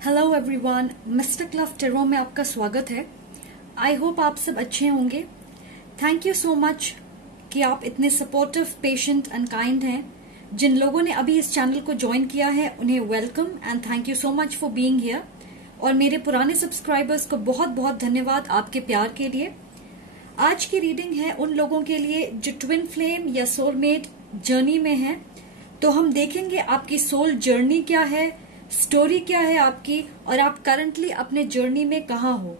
Hello everyone, mistake love tarot में आपका स्वागत है। आई होप आप सब अच्छे होंगे। थैंक यू सो मच कि आप इतने सपोर्टिव, पेशेंट एंड काइंड हैं। जिन लोगों ने अभी इस चैनल को ज्वाइन किया है उन्हें welcome and thank you so much for being here. और मेरे पुराने सब्सक्राइबर्स को बहुत बहुत धन्यवाद आपके प्यार के लिए। आज की रीडिंग है उन लोगों के लिए जो ट्विन फ्लेम या सोलमेट जर्नी में है। तो हम देखेंगे आपकी सोल जर्नी क्या है, स्टोरी क्या है आपकी, और आप करंटली अपने जर्नी में कहाँ हो।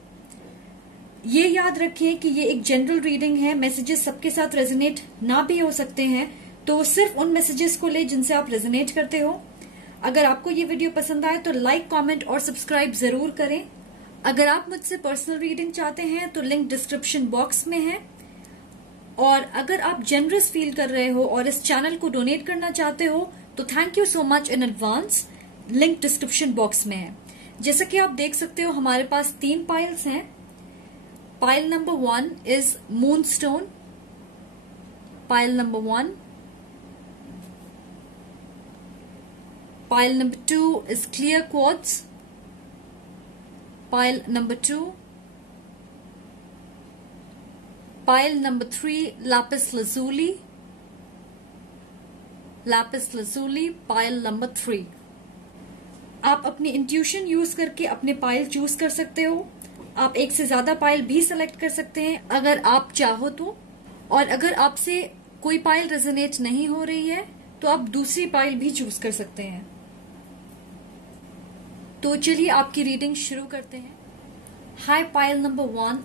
ये याद रखें कि ये एक जनरल रीडिंग है। मैसेजेस सबके साथ रेजोनेट ना भी हो सकते हैं, तो सिर्फ उन मैसेजेस को ले जिनसे आप रेजोनेट करते हो। अगर आपको ये वीडियो पसंद आए तो लाइक, कमेंट और सब्सक्राइब जरूर करें। अगर आप मुझसे पर्सनल रीडिंग चाहते हैं तो लिंक डिस्क्रिप्शन बॉक्स में है। और अगर आप जनरस फील कर रहे हो और इस चैनल को डोनेट करना चाहते हो तो thank you so much in advance. Link description box में है। जैसा कि आप देख सकते हो हमारे पास 3 पाइल्स हैं। Pile number 1 is moonstone, pile number 1, pile number 2 is clear quartz, pile number 2, pile number 3 lapis lazuli, lapis lazuli, pile number 3। आप अपनी इंट्यूशन यूज करके अपने पाइल चूज कर सकते हो। आप एक से ज्यादा पाइल भी सिलेक्ट कर सकते हैं अगर आप चाहो तो। और अगर आपसे कोई पाइल रेजोनेट नहीं हो रही है तो आप दूसरी पाइल भी चूज कर सकते हैं। तो चलिए आपकी रीडिंग शुरू करते हैं। हाय पाइल नंबर 1,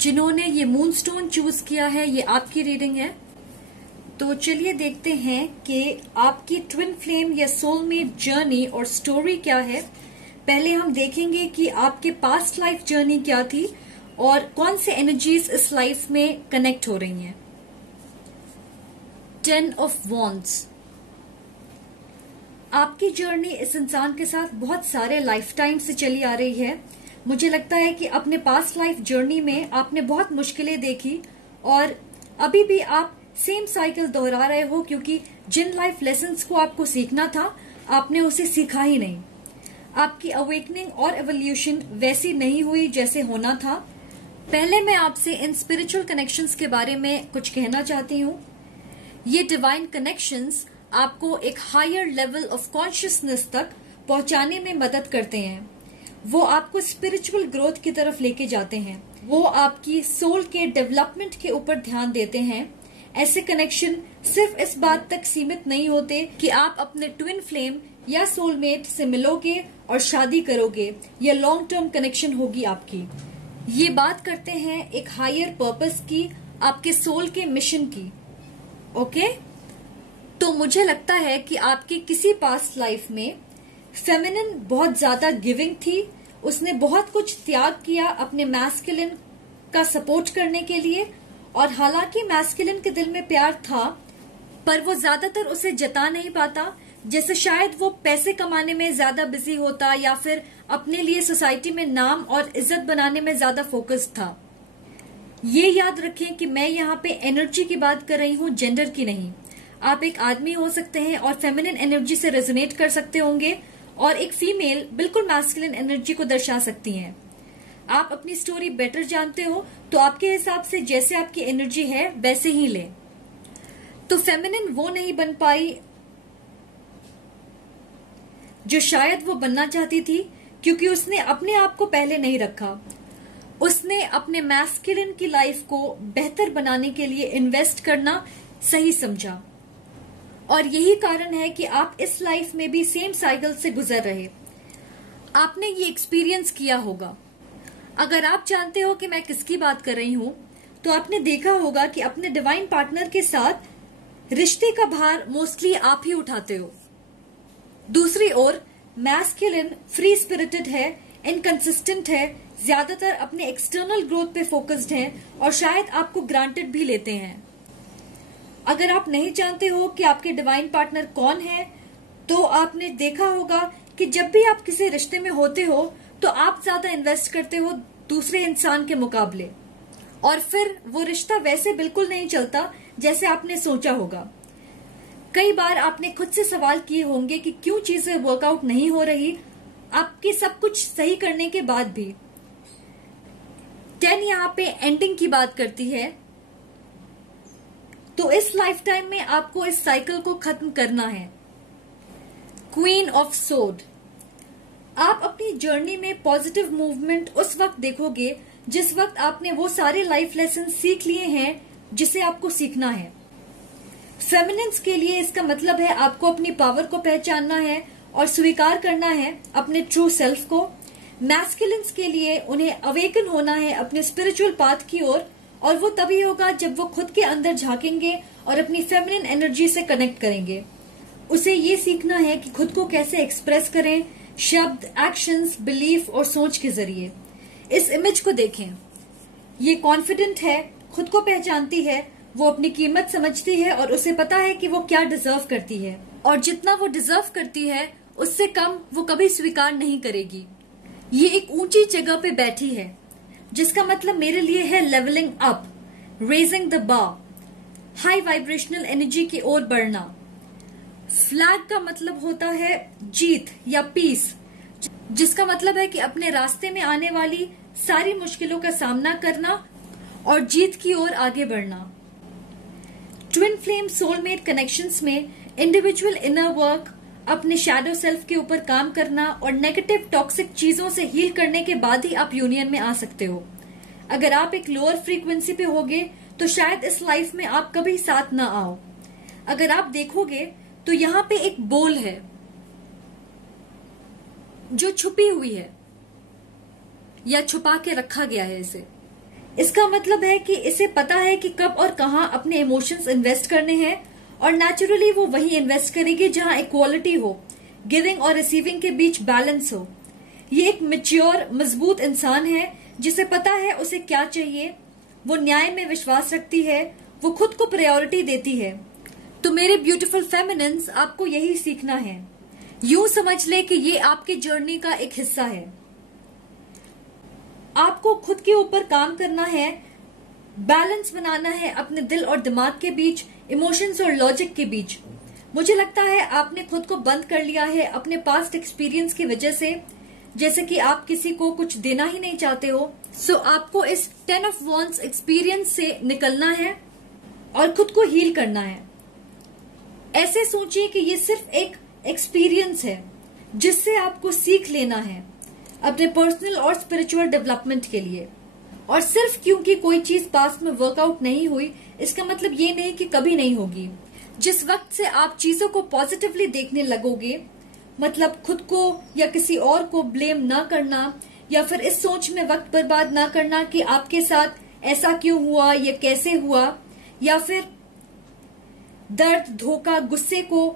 जिन्होंने ये मूनस्टोन चूज किया है, ये आपकी रीडिंग है। तो चलिए देखते हैं कि आपकी ट्विन फ्लेम या सोलमेट जर्नी और स्टोरी क्या है। पहले हम देखेंगे कि आपके पास्ट लाइफ जर्नी क्या थी और कौन से एनर्जीज इस लाइफ में कनेक्ट हो रही हैं। 10 ऑफ वॉन्ड्स। आपकी जर्नी इस इंसान के साथ बहुत सारे लाइफ टाइम से चली आ रही है। मुझे लगता है कि अपने पास्ट लाइफ जर्नी में आपने बहुत मुश्किलें देखी और अभी भी आप सेम साइकिल दोहरा रहे हो, क्योंकि जिन लाइफ लेसन्स को आपको सीखना था आपने उसे सीखा ही नहीं। आपकी अवेकनिंग और एवोल्यूशन वैसी नहीं हुई जैसे होना था। पहले मैं आपसे इन स्पिरिचुअल कनेक्शंस के बारे में कुछ कहना चाहती हूँ। ये डिवाइन कनेक्शंस आपको एक हायर लेवल ऑफ कॉन्शियसनेस तक पहुंचाने में मदद करते हैं। वो आपको स्पिरिचुअल ग्रोथ की तरफ लेके जाते हैं। वो आपकी सोल के डेवलपमेंट के ऊपर ध्यान देते हैं। ऐसे कनेक्शन सिर्फ इस बात तक सीमित नहीं होते कि आप अपने ट्विन फ्लेम या सोलमेट से मिलोगे और शादी करोगे या लॉन्ग टर्म कनेक्शन होगी आपकी। ये बात करते हैं एक हायर पर्पस की, आपके सोल के मिशन की। ओके? तो मुझे लगता है कि आपकी किसी पास्ट लाइफ में फेमिनिन बहुत ज्यादा गिविंग थी। उसने बहुत कुछ त्याग किया अपने मैस्कुलिन का सपोर्ट करने के लिए। और हालांकि मैस्कुलिन के दिल में प्यार था, पर वो ज्यादातर उसे जता नहीं पाता। जैसे शायद वो पैसे कमाने में ज्यादा बिजी होता या फिर अपने लिए सोसाइटी में नाम और इज्जत बनाने में ज्यादा फोकस्ड था। ये याद रखें कि मैं यहाँ पे एनर्जी की बात कर रही हूँ, जेंडर की नहीं। आप एक आदमी हो सकते हैं और फेमिनिन एनर्जी से रेजोनेट कर सकते होंगे, और एक फीमेल बिल्कुल मैस्कुलिन एनर्जी को दर्शा सकती हैं। आप अपनी स्टोरी बेटर जानते हो, तो आपके हिसाब से जैसे आपकी एनर्जी है वैसे ही लें। तो फेमिनिन वो नहीं बन पाई जो शायद वो बनना चाहती थी, क्योंकि उसने अपने आप को पहले नहीं रखा। उसने अपने मैस्कुलिन की लाइफ को बेहतर बनाने के लिए इन्वेस्ट करना सही समझा। और यही कारण है कि आप इस लाइफ में भी सेम साइकिल से गुजर रहे। आपने ये एक्सपीरियंस किया होगा। अगर आप जानते हो कि मैं किसकी बात कर रही हूं, तो आपने देखा होगा कि अपने डिवाइन पार्टनर के साथ रिश्ते का भार मोस्टली आप ही उठाते हो। दूसरी ओर मैस्कुलिन फ्री स्पिरिटेड है, इनकंसिस्टेंट है, ज्यादातर अपने एक्सटर्नल ग्रोथ पे फोकस्ड है और शायद आपको ग्रांटेड भी लेते हैं। अगर आप नहीं जानते हो कि आपके डिवाइन पार्टनर कौन है, तो आपने देखा होगा कि जब भी आप किसी रिश्ते में होते हो तो आप ज्यादा इन्वेस्ट करते हो दूसरे इंसान के मुकाबले, और फिर वो रिश्ता वैसे बिल्कुल नहीं चलता जैसे आपने सोचा होगा। कई बार आपने खुद से सवाल किए होंगे कि क्यों चीजें वर्कआउट नहीं हो रही, आपके सब कुछ सही करने के बाद भी। 10 यहाँ पे एंडिंग की बात करती है। तो इस लाइफ टाइम में आपको इस साइकिल को खत्म करना है। क्वीन ऑफ सोड, आप अपनी जर्नी में पॉजिटिव मूवमेंट उस वक्त देखोगे जिस वक्त आपने वो सारे लाइफ लेसन सीख लिए हैं जिसे आपको सीखना है। फेमिनिन्स के लिए इसका मतलब है आपको अपनी पावर को पहचानना है और स्वीकार करना है अपने ट्रू सेल्फ को। मैस्कुलिन्स के लिए उन्हें अवेकन होना है अपने स्पिरिचुअल पाथ की ओर, और वो तभी होगा जब वो खुद के अंदर झांकेंगे और अपनी फेमिनिन एनर्जी से कनेक्ट करेंगे। उसे ये सीखना है कि खुद को कैसे एक्सप्रेस करें, शब्द, एक्शंस, बिलीफ और सोच के जरिए। इस इमेज को देखें, ये कॉन्फिडेंट है, खुद को पहचानती है, वो अपनी कीमत समझती है और उसे पता है कि वो क्या डिजर्व करती है, और जितना वो डिजर्व करती है उससे कम वो कभी स्वीकार नहीं करेगी। ये एक ऊंची जगह पे बैठी है, जिसका मतलब मेरे लिए है levelling up, raising the bar, high vibrational energy की ओर बढ़ना। फ्लैग का मतलब होता है जीत या पीस, जिसका मतलब है कि अपने रास्ते में आने वाली सारी मुश्किलों का सामना करना और जीत की ओर आगे बढ़ना। ट्विन फ्लेम सोलमेट कनेक्शंस में इंडिविजुअल इनर वर्क, अपने शैडो सेल्फ के ऊपर काम करना और नेगेटिव टॉक्सिक चीजों से हील करने के बाद ही आप यूनियन में आ सकते हो। अगर आप एक लोअर फ्रीक्वेंसी पे होगे तो शायद इस लाइफ में आप कभी साथ ना आओ। अगर आप देखोगे तो यहाँ पे एक बोल है जो छुपी हुई है या छुपा के रखा गया है इसे। इसका मतलब है कि इसे पता है कि कब और कहां अपने इमोशंस इन्वेस्ट करने हैं, और नेचुरली वो वही इन्वेस्ट करेगी जहां इक्वालिटी हो, गिविंग और रिसीविंग के बीच बैलेंस हो। ये एक मैच्योर, मजबूत इंसान है जिसे पता है उसे क्या चाहिए। वो न्याय में विश्वास रखती है, वो खुद को प्रायोरिटी देती है। तो मेरे ब्यूटीफुल फेमिनिन्स, आपको यही सीखना है। यूं समझ ले कि ये आपके जर्नी का एक हिस्सा है। आपको खुद के ऊपर काम करना है, बैलेंस बनाना है अपने दिल और दिमाग के बीच, इमोशंस और लॉजिक के बीच। मुझे लगता है आपने खुद को बंद कर लिया है अपने पास्ट एक्सपीरियंस की वजह से, जैसे कि आप किसी को कुछ देना ही नहीं चाहते हो। सो आपको इस 10 ऑफ वॉन्ड्स एक्सपीरियंस से निकलना है और खुद को हील करना है। ऐसे सोचिए कि ये सिर्फ एक एक्सपीरियंस है जिससे आपको सीख लेना है अपने पर्सनल और स्पिरिचुअल डेवलपमेंट के लिए। और सिर्फ क्योंकि कोई चीज पास्ट में वर्कआउट नहीं हुई, इसका मतलब ये नहीं कि कभी नहीं होगी। जिस वक्त से आप चीजों को पॉजिटिवली देखने लगोगे, मतलब खुद को या किसी और को ब्लेम ना करना, या फिर इस सोच में वक्त बर्बाद ना करना कि आपके साथ ऐसा क्यों हुआ, ये कैसे हुआ, या फिर दर्द, धोखा, गुस्से को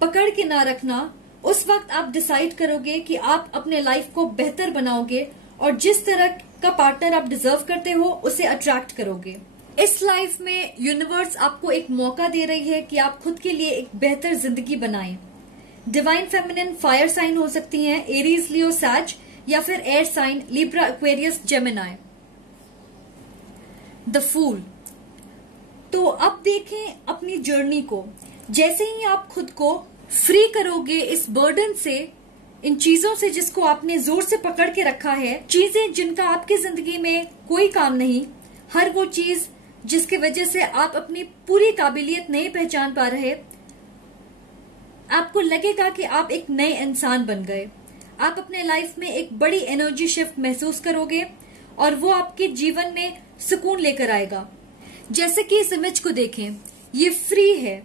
पकड़ के ना रखना, उस वक्त आप डिसाइड करोगे कि आप अपने लाइफ को बेहतर बनाओगे और जिस तरह का पार्टनर आप डिजर्व करते हो उसे अट्रैक्ट करोगे। इस लाइफ में यूनिवर्स आपको एक मौका दे रही है कि आप खुद के लिए एक बेहतर जिंदगी बनाएं। डिवाइन फेमिनिन फायर साइन हो सकती हैं, एरीज, लियो, सैज, या फिर air sign, Libra, Aquarius, Gemini. The fool. तो अब देखें अपनी जर्नी को। जैसे ही आप खुद को फ्री करोगे इस बर्डन से, इन चीजों से जिसको आपने जोर से पकड़ के रखा है, चीजें जिनका आपकी जिंदगी में कोई काम नहीं, हर वो चीज जिसकी वजह से आप अपनी पूरी काबिलियत नहीं पहचान पा रहे, आपको लगेगा कि आप एक नए इंसान बन गए। आप अपने लाइफ में एक बड़ी एनर्जी शिफ्ट महसूस करोगे और वो आपके जीवन में सुकून लेकर आएगा। जैसे कि इस इमेज को देखें, ये फ्री है,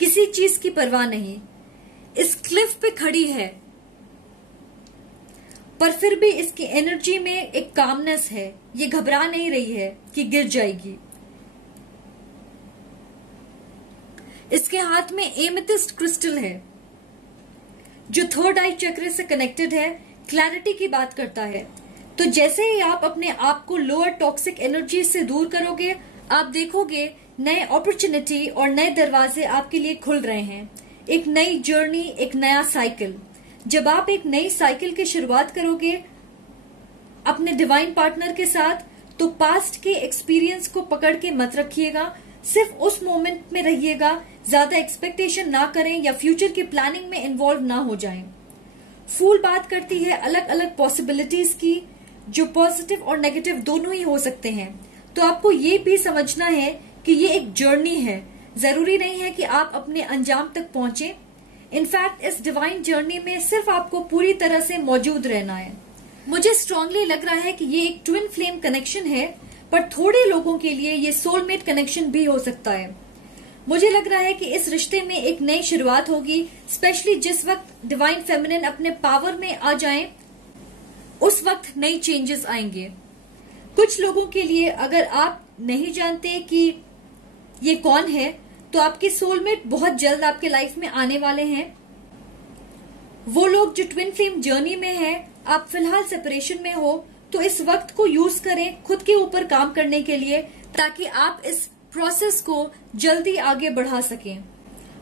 किसी चीज की परवाह नहीं, इस क्लिफ पे खड़ी है, पर फिर भी इसकी एनर्जी में एक कामनेस है। ये घबरा नहीं रही है कि गिर जाएगी। इसके हाथ में एमेथिस्ट क्रिस्टल है जो थर्ड आई चक्र से कनेक्टेड है, क्लैरिटी की बात करता है। तो जैसे ही आप अपने आप को लोअर टॉक्सिक एनर्जी से दूर करोगे, आप देखोगे नए अपॉर्चुनिटी और नए दरवाजे आपके लिए खुल रहे हैं। एक नई जर्नी, एक नया साइकिल। जब आप एक नई साइकिल की शुरुआत करोगे अपने डिवाइन पार्टनर के साथ, तो पास्ट के एक्सपीरियंस को पकड़ के मत रखिएगा, सिर्फ उस मोमेंट में रहिएगा। ज्यादा एक्सपेक्टेशन ना करें या फ्यूचर की प्लानिंग में इन्वॉल्व ना हो जाएं। फूल बात करती है अलग अलग पॉसिबिलिटीज की, जो पॉजिटिव और नेगेटिव दोनों ही हो सकते हैं। तो आपको ये भी समझना है कि ये एक जर्नी है, जरूरी नहीं है कि आप अपने अंजाम तक पहुंचे। इनफैक्ट इस डिवाइन जर्नी में सिर्फ आपको पूरी तरह से मौजूद रहना है। मुझे स्ट्रांगली लग रहा है कि ये एक ट्विन फ्लेम कनेक्शन है, पर थोड़े लोगों के लिए ये सोलमेट कनेक्शन भी हो सकता है। मुझे लग रहा है कि इस रिश्ते में एक नई शुरुआत होगी, स्पेशली जिस वक्त डिवाइन फेमिनिन अपने पावर में आ जाएं, उस वक्त नई चेंजेस आएंगे। कुछ लोगों के लिए अगर आप नहीं जानते कि ये कौन है, तो आपके सोलमेट बहुत जल्द आपके लाइफ में आने वाले हैं। वो लोग जो ट्विन फ्लेम जर्नी में है, आप फिलहाल सेपरेशन में हो, तो इस वक्त को यूज करें खुद के ऊपर काम करने के लिए, ताकि आप इस प्रोसेस को जल्दी आगे बढ़ा सकें।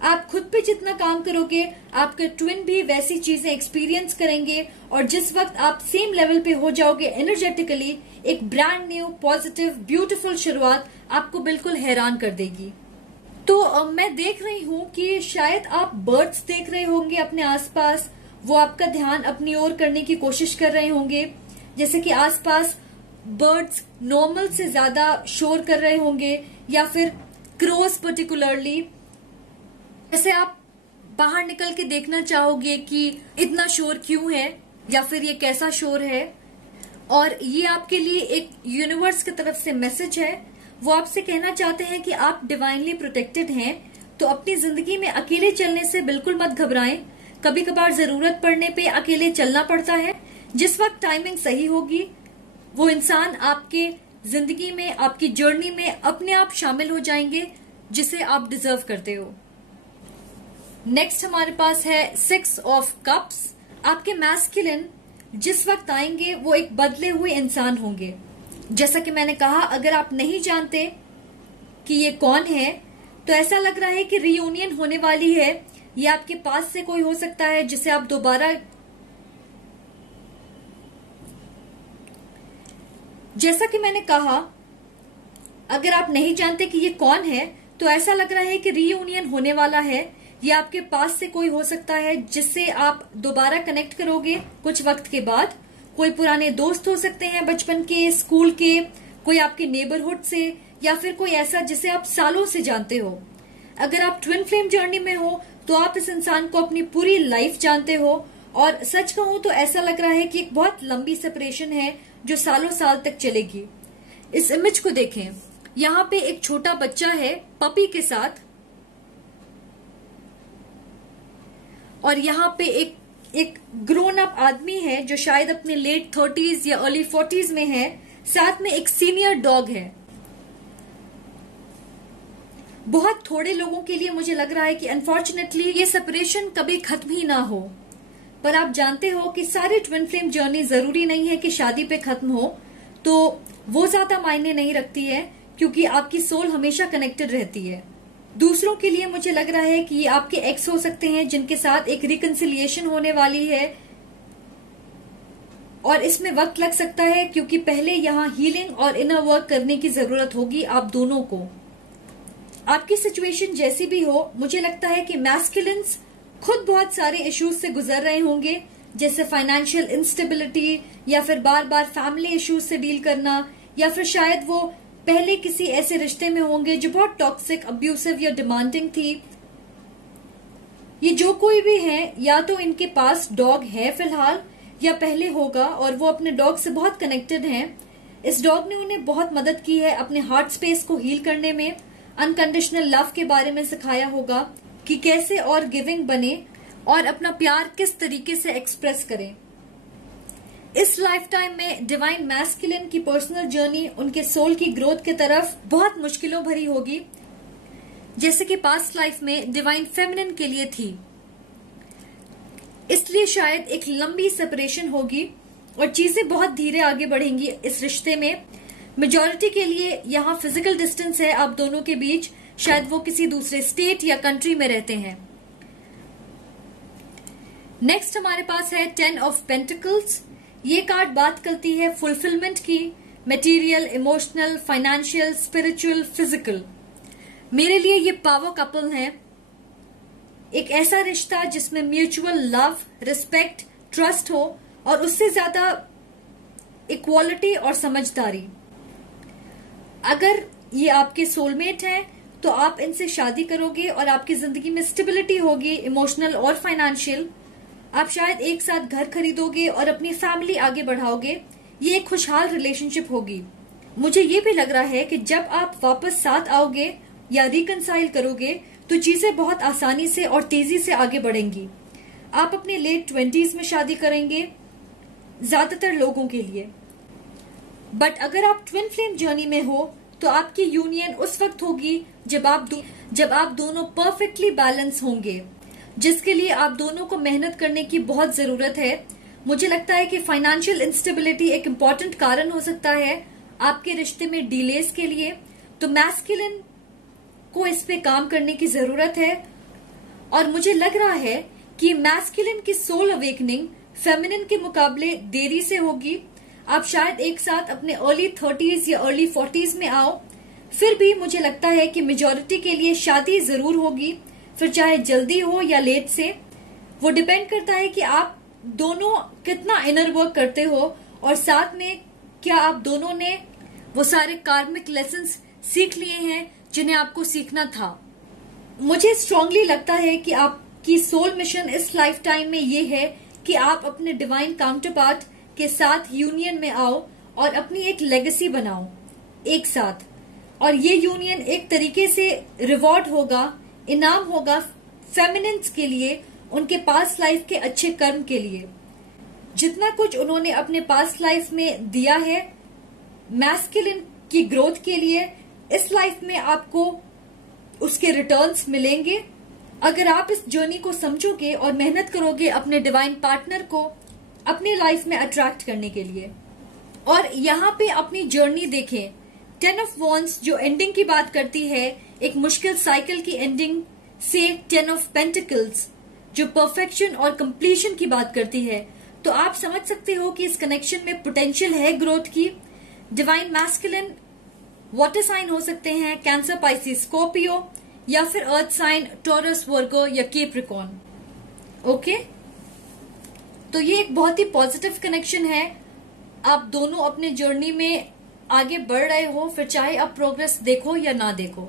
आप खुद पे जितना काम करोगे, आपके ट्विन भी वैसी चीजें एक्सपीरियंस करेंगे, और जिस वक्त आप सेम लेवल पे हो जाओगे एनर्जेटिकली, एक ब्रांड न्यू पॉजिटिव ब्यूटीफुल शुरुआत आपको बिल्कुल हैरान कर देगी। तो मैं देख रही हूँ कि शायद आप बर्ड्स देख रहे होंगे अपने आसपास, वो आपका ध्यान अपनी ओर करने की कोशिश कर रहे होंगे। जैसे कि आसपास बर्ड्स नॉर्मल से ज्यादा शोर कर रहे होंगे, या फिर क्रोज पर्टिकुलरली। जैसे आप बाहर निकल के देखना चाहोगे कि इतना शोर क्यों है, या फिर ये कैसा शोर है। और ये आपके लिए एक यूनिवर्स की तरफ से मैसेज है। वो आपसे कहना चाहते हैं कि आप डिवाइनली प्रोटेक्टेड हैं, तो अपनी जिंदगी में अकेले चलने से बिल्कुल मत घबराएं। कभी कभार जरूरत पड़ने पे अकेले चलना पड़ता है। जिस वक्त टाइमिंग सही होगी, वो इंसान आपके जिंदगी में, आपकी जर्नी में अपने आप शामिल हो जाएंगे, जिसे आप डिजर्व करते हो। नेक्स्ट हमारे पास है 6 ऑफ कप्स। आपके मैस्कुलिन जिस वक्त आएंगे, वो एक बदले हुए इंसान होंगे। जैसा कि मैंने कहा, अगर आप नहीं जानते कि ये कौन है, तो ऐसा लग रहा है कि रियूनियन होने वाली है। ये आपके पास से कोई हो सकता है जिसे आप दोबारा, जैसा कि मैंने कहा, अगर आप नहीं जानते कि ये कौन है, तो ऐसा लग रहा है कि रियूनियन होने वाला है। ये आपके पास से कोई हो सकता है जिससे आप दोबारा कनेक्ट करोगे कुछ वक्त के बाद। कोई पुराने दोस्त हो सकते हैं, बचपन के, स्कूल के, कोई आपके नेबरहुड से, या फिर कोई ऐसा जिसे आप सालों से जानते हो। अगर आप ट्विन फ्लेम जर्नी में हो, तो आप इस इंसान को अपनी पूरी लाइफ जानते हो। और सच कहूं तो ऐसा लग रहा है कि एक बहुत लंबी सेपरेशन है जो सालों साल तक चलेगी। इस इमेज को देखें, यहाँ पे एक छोटा बच्चा है पपी के साथ, और यहाँ पे एक ग्रोन अप आदमी है जो शायद अपने लेट 30s या अर्ली 40s में है। साथ में एक सीनियर डॉग है। बहुत थोड़े लोगों के लिए मुझे लग रहा है कि अनफॉर्चुनेटली ये सेपरेशन कभी खत्म ही ना हो। पर आप जानते हो कि सारी ट्विन फ्लेम जर्नी जरूरी नहीं है कि शादी पे खत्म हो, तो वो ज्यादा मायने नहीं रखती है, क्योंकि आपकी सोल हमेशा कनेक्टेड रहती है। दूसरों के लिए मुझे लग रहा है कि ये आपके एक्स हो सकते हैं जिनके साथ एक रिकंसिलिएशन होने वाली है, और इसमें वक्त लग सकता है, क्योंकि पहले यहाँ हीलिंग और इनर वर्क करने की जरूरत होगी आप दोनों को। आपकी सिचुएशन जैसी भी हो, मुझे लगता है कि मैस्कुलिन्स खुद बहुत सारे इश्यूज से गुजर रहे होंगे, जैसे फाइनेंशियल इंस्टेबिलिटी, या फिर बार बार फैमिली इश्यूज से डील करना, या फिर शायद वो पहले किसी ऐसे रिश्ते में होंगे जो बहुत टॉक्सिक, अब्यूसिव या डिमांडिंग थी। ये जो कोई भी है, या तो इनके पास डॉग है फिलहाल, या पहले होगा, और वो अपने डॉग से बहुत कनेक्टेड हैं। इस डॉग ने उन्हें बहुत मदद की है अपने हार्ट स्पेस को हील करने में। अनकंडीशनल लव के बारे में सिखाया होगा कि कैसे और गिविंग बने, और अपना प्यार किस तरीके से एक्सप्रेस करें। इस लाइफ टाइम में डिवाइन मैस्कुलिन की पर्सनल जर्नी उनके सोल की ग्रोथ की तरफ बहुत मुश्किलों भरी होगी, जैसे कि पास्ट लाइफ में डिवाइन फेमिनिन के लिए थी। इसलिए शायद एक लंबी सेपरेशन होगी और चीजें बहुत धीरे आगे बढ़ेंगी इस रिश्ते में। मेजॉरिटी के लिए यहाँ फिजिकल डिस्टेंस है आप दोनों के बीच, शायद वो किसी दूसरे स्टेट या कंट्री में रहते हैं। नेक्स्ट हमारे पास है 10 ऑफ पेंटिकल्स। ये कार्ड बात करती है फुलफिलमेंट की, material, emotional, financial, spiritual, physical. मेरे लिए ये पावर कपल है, एक ऐसा रिश्ता जिसमें म्यूचुअल लव, रिस्पेक्ट, ट्रस्ट हो और उससे ज्यादा इक्वालिटी और समझदारी। अगर ये आपके सोलमेट हैं तो आप इनसे शादी करोगे और आपकी जिंदगी में स्टेबिलिटी होगी, इमोशनल और फाइनेंशियल। आप शायद एक साथ घर खरीदोगे और अपनी फैमिली आगे बढ़ाओगे। ये एक खुशहाल रिलेशनशिप होगी। मुझे ये भी लग रहा है कि जब आप वापस साथ आओगे या रिकंसाइल करोगे तो चीजें बहुत आसानी से और तेजी से आगे बढ़ेंगी। आप अपने लेट 20s में शादी करेंगे ज्यादातर लोगों के लिए। बट अगर आप ट्विन फ्लेम जर्नी में हो तो आपकी यूनियन उस वक्त होगी जब आप दोनों परफेक्टली बैलेंस होंगे, जिसके लिए आप दोनों को मेहनत करने की बहुत जरूरत है। मुझे लगता है कि फाइनेंशियल इंस्टेबिलिटी एक इम्पॉर्टेंट कारण हो सकता है आपके रिश्ते में डिलेस के लिए। तो मैस्कुलिन को इस पे काम करने की जरूरत है और मुझे लग रहा है कि मैस्कुलिन की सोल अवेकनिंग फेमिनिन के मुकाबले देरी से होगी। आप शायद एक साथ अपने अर्ली 30s या अर्ली 40s में आओ। फिर भी मुझे लगता है कि मेजॉरिटी के लिए शादी जरूर होगी, फिर चाहे जल्दी हो या लेट से। वो डिपेंड करता है कि आप दोनों कितना इनर वर्क करते हो और साथ में क्या आप दोनों ने वो सारे कार्मिक लेसन्स सीख लिए हैं जिन्हें आपको सीखना था। मुझे स्ट्रांगली लगता है कि आपकी सोल मिशन इस लाइफ टाइम में ये है कि आप अपने डिवाइन काउंटरपार्ट के साथ यूनियन में आओ और अपनी एक लेगेसी बनाओ एक साथ। और ये यूनियन एक तरीके से रिवॉर्ड होगा, इनाम होगा फेमिनिन्स के लिए, उनके पास्ट लाइफ के अच्छे कर्म के लिए। जितना कुछ उन्होंने अपने पास्ट लाइफ में दिया है मैस्कुलिन की ग्रोथ के लिए, इस लाइफ में आपको उसके रिटर्न्स मिलेंगे अगर आप इस जर्नी को समझोगे और मेहनत करोगे अपने डिवाइन पार्टनर को अपनी लाइफ में अट्रैक्ट करने के लिए। और यहाँ पे अपनी जर्नी देखें। 10 ऑफ वॉन्ड्स जो एंडिंग की बात करती है, एक मुश्किल साइकिल की एंडिंग, से 10 ऑफ पेंटिकल्स जो परफेक्शन और कंप्लीशन की बात करती है। तो आप समझ सकते हो कि इस कनेक्शन में पोटेंशियल है ग्रोथ की। डिवाइन मैस्कुलिन वाटर साइन हो सकते हैं, कैंसर, पाइसिस, स्कॉर्पियो, या फिर अर्थ साइन टॉरस, वर्गो या कैप्रिकॉर्न। ओके, तो ये एक बहुत ही पॉजिटिव कनेक्शन है। आप दोनों अपने जर्नी में आगे बढ़ रहे हो, फिर चाहे आप प्रोग्रेस देखो या ना देखो।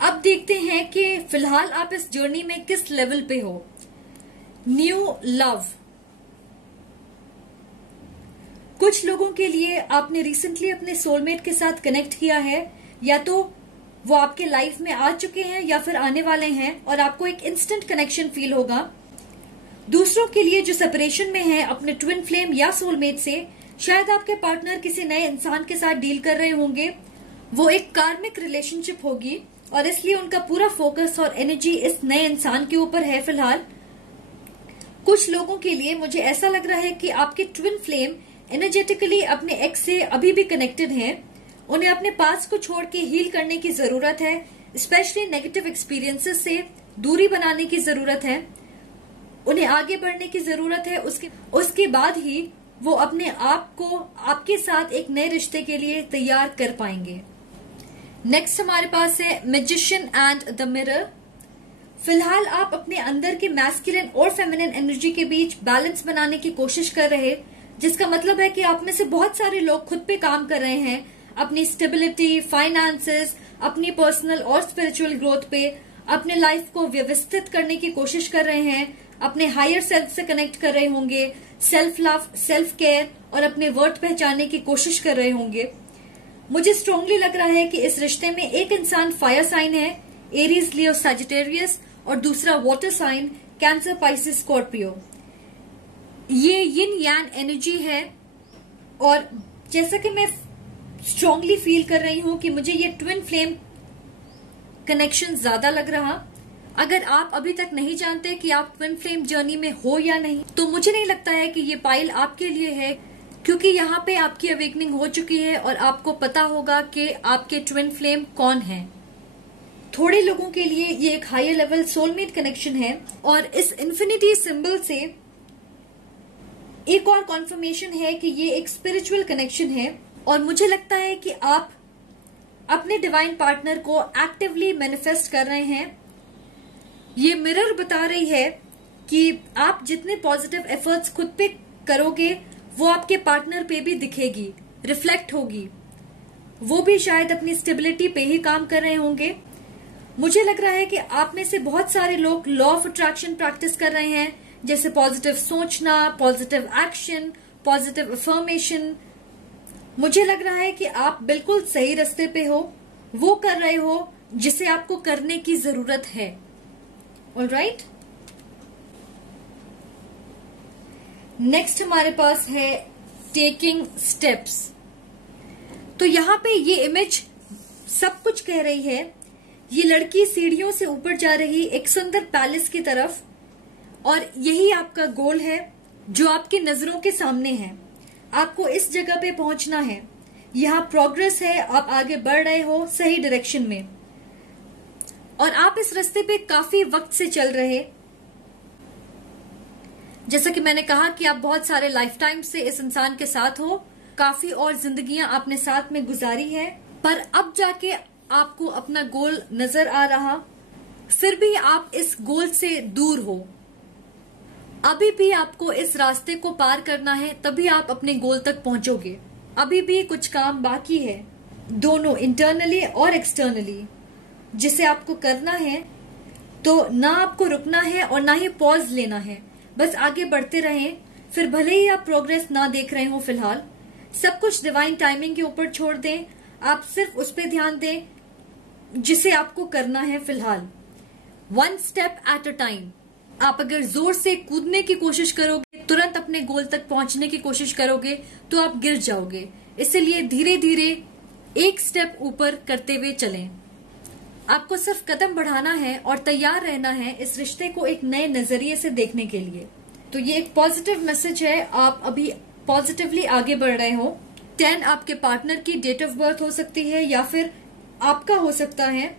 अब देखते हैं कि फिलहाल आप इस जर्नी में किस लेवल पे हो। न्यू लव, कुछ लोगों के लिए आपने रिसेंटली अपने सोलमेट के साथ कनेक्ट किया है, या तो वो आपके लाइफ में आ चुके हैं या फिर आने वाले हैं और आपको एक इंस्टेंट कनेक्शन फील होगा। दूसरों के लिए जो सेपरेशन में है अपने ट्विन फ्लेम या सोलमेट से, शायद आपके पार्टनर किसी नए इंसान के साथ डील कर रहे होंगे। वो एक कार्मिक रिलेशनशिप होगी और इसलिए उनका पूरा फोकस और एनर्जी इस नए इंसान के ऊपर है फिलहाल। कुछ लोगों के लिए मुझे ऐसा लग रहा है कि आपके ट्विन फ्लेम एनर्जेटिकली अपने एक्स से अभी भी कनेक्टेड हैं। उन्हें अपने पास्ट को छोड़ के हील करने की जरूरत है, स्पेशली नेगेटिव एक्सपीरियंसेस से दूरी बनाने की जरूरत है। उन्हें आगे बढ़ने की जरूरत है। उसके बाद ही वो अपने आप को आपके साथ एक नए रिश्ते के लिए तैयार कर पाएंगे। नेक्स्ट हमारे पास है मैजिशियन एंड द मिरर। फिलहाल आप अपने अंदर के मैस्कुलिन और फेमिनिन एनर्जी के बीच बैलेंस बनाने की कोशिश कर रहे, जिसका मतलब है कि आप में से बहुत सारे लोग खुद पे काम कर रहे हैं, अपनी स्टेबिलिटी, फाइनेंसेस, अपनी पर्सनल और स्पिरिचुअल ग्रोथ पे, अपने लाइफ को व्यवस्थित करने की कोशिश कर रहे हैं, अपने हायर सेल्फ से कनेक्ट कर रहे होंगे, सेल्फ लव, सेल्फ केयर और अपने वर्थ पहचानने की कोशिश कर रहे होंगे। मुझे स्ट्रांगली लग रहा है कि इस रिश्ते में एक इंसान फायर साइन है, एरीज, लियो, सजिटेरियस, और दूसरा water sign, Cancer, Pisces, Scorpio. ये यिन यान एनर्जी है और जैसा कि मैं स्ट्रांगली फील कर रही हूं कि मुझे ये ट्विन फ्लेम कनेक्शन ज्यादा लग रहा। अगर आप अभी तक नहीं जानते कि आप ट्विन फ्लेम जर्नी में हो या नहीं, तो मुझे नहीं लगता है कि ये पाइल आपके लिए है, क्योंकि यहाँ पे आपकी अवेकनिंग हो चुकी है और आपको पता होगा कि आपके ट्विन फ्लेम कौन है। थोड़े लोगों के लिए ये एक हायर लेवल सोलमेट कनेक्शन है और इस इन्फिनिटी सिंबल से एक और कॉन्फर्मेशन है कि ये एक स्पिरिचुअल कनेक्शन है। और मुझे लगता है कि आप अपने डिवाइन पार्टनर को एक्टिवली मैनिफेस्ट कर रहे हैं। ये मिरर बता रही है कि आप जितने पॉजिटिव एफर्ट्स खुद पे करोगे वो आपके पार्टनर पे भी दिखेगी, रिफ्लेक्ट होगी। वो भी शायद अपनी स्टेबिलिटी पे ही काम कर रहे होंगे। मुझे लग रहा है कि आप में से बहुत सारे लोग लॉ ऑफ अट्रैक्शन प्रैक्टिस कर रहे हैं, जैसे पॉजिटिव सोचना, पॉजिटिव एक्शन, पॉजिटिव अफर्मेशन। मुझे लग रहा है कि आप बिल्कुल सही रास्ते पे हो, वो कर रहे हो जिसे आपको करने की जरूरत है। ऑलराइट, नेक्स्ट हमारे पास है टेकिंग स्टेप्स। तो यहां पे ये इमेज सब कुछ कह रही है। ये लड़की सीढ़ियों से ऊपर जा रही एक सुंदर पैलेस की तरफ, और यही आपका गोल है जो आपकी नजरों के सामने है। आपको इस जगह पे पहुंचना है, यहाँ प्रोग्रेस है, आप आगे बढ़ रहे हो सही डायरेक्शन में, और आप इस रास्ते पे काफी वक्त से चल रहे। जैसा कि मैंने कहा कि आप बहुत सारे लाइफ टाइम से इस इंसान के साथ हो, काफी और जिंदगियां आपने साथ में गुजारी है, पर अब जाके आपको अपना गोल नजर आ रहा, फिर भी आप इस गोल से दूर हो। अभी भी आपको इस रास्ते को पार करना है, तभी आप अपने गोल तक पहुंचोगे। अभी भी कुछ काम बाकी है, दोनों इंटरनली और एक्सटर्नली, जिसे आपको करना है। तो ना आपको रुकना है और ना ही पॉज लेना है, बस आगे बढ़ते रहें। फिर भले ही आप प्रोग्रेस ना देख रहे हो फिलहाल, सब कुछ डिवाइन टाइमिंग के ऊपर छोड़ दें। आप सिर्फ उस पर ध्यान दें जिसे आपको करना है फिलहाल। One step at a time. आप अगर जोर से कूदने की कोशिश करोगे, तुरंत अपने गोल तक पहुंचने की कोशिश करोगे, तो आप गिर जाओगे। इसलिए धीरे धीरे एक स्टेप ऊपर करते हुए चलें। आपको सिर्फ कदम बढ़ाना है और तैयार रहना है इस रिश्ते को एक नए नजरिए से देखने के लिए। तो ये एक पॉजिटिव मैसेज है, आप अभी पॉजिटिवली आगे बढ़ रहे हो। 10 आपके पार्टनर की डेट ऑफ बर्थ हो सकती है या फिर आपका हो सकता है।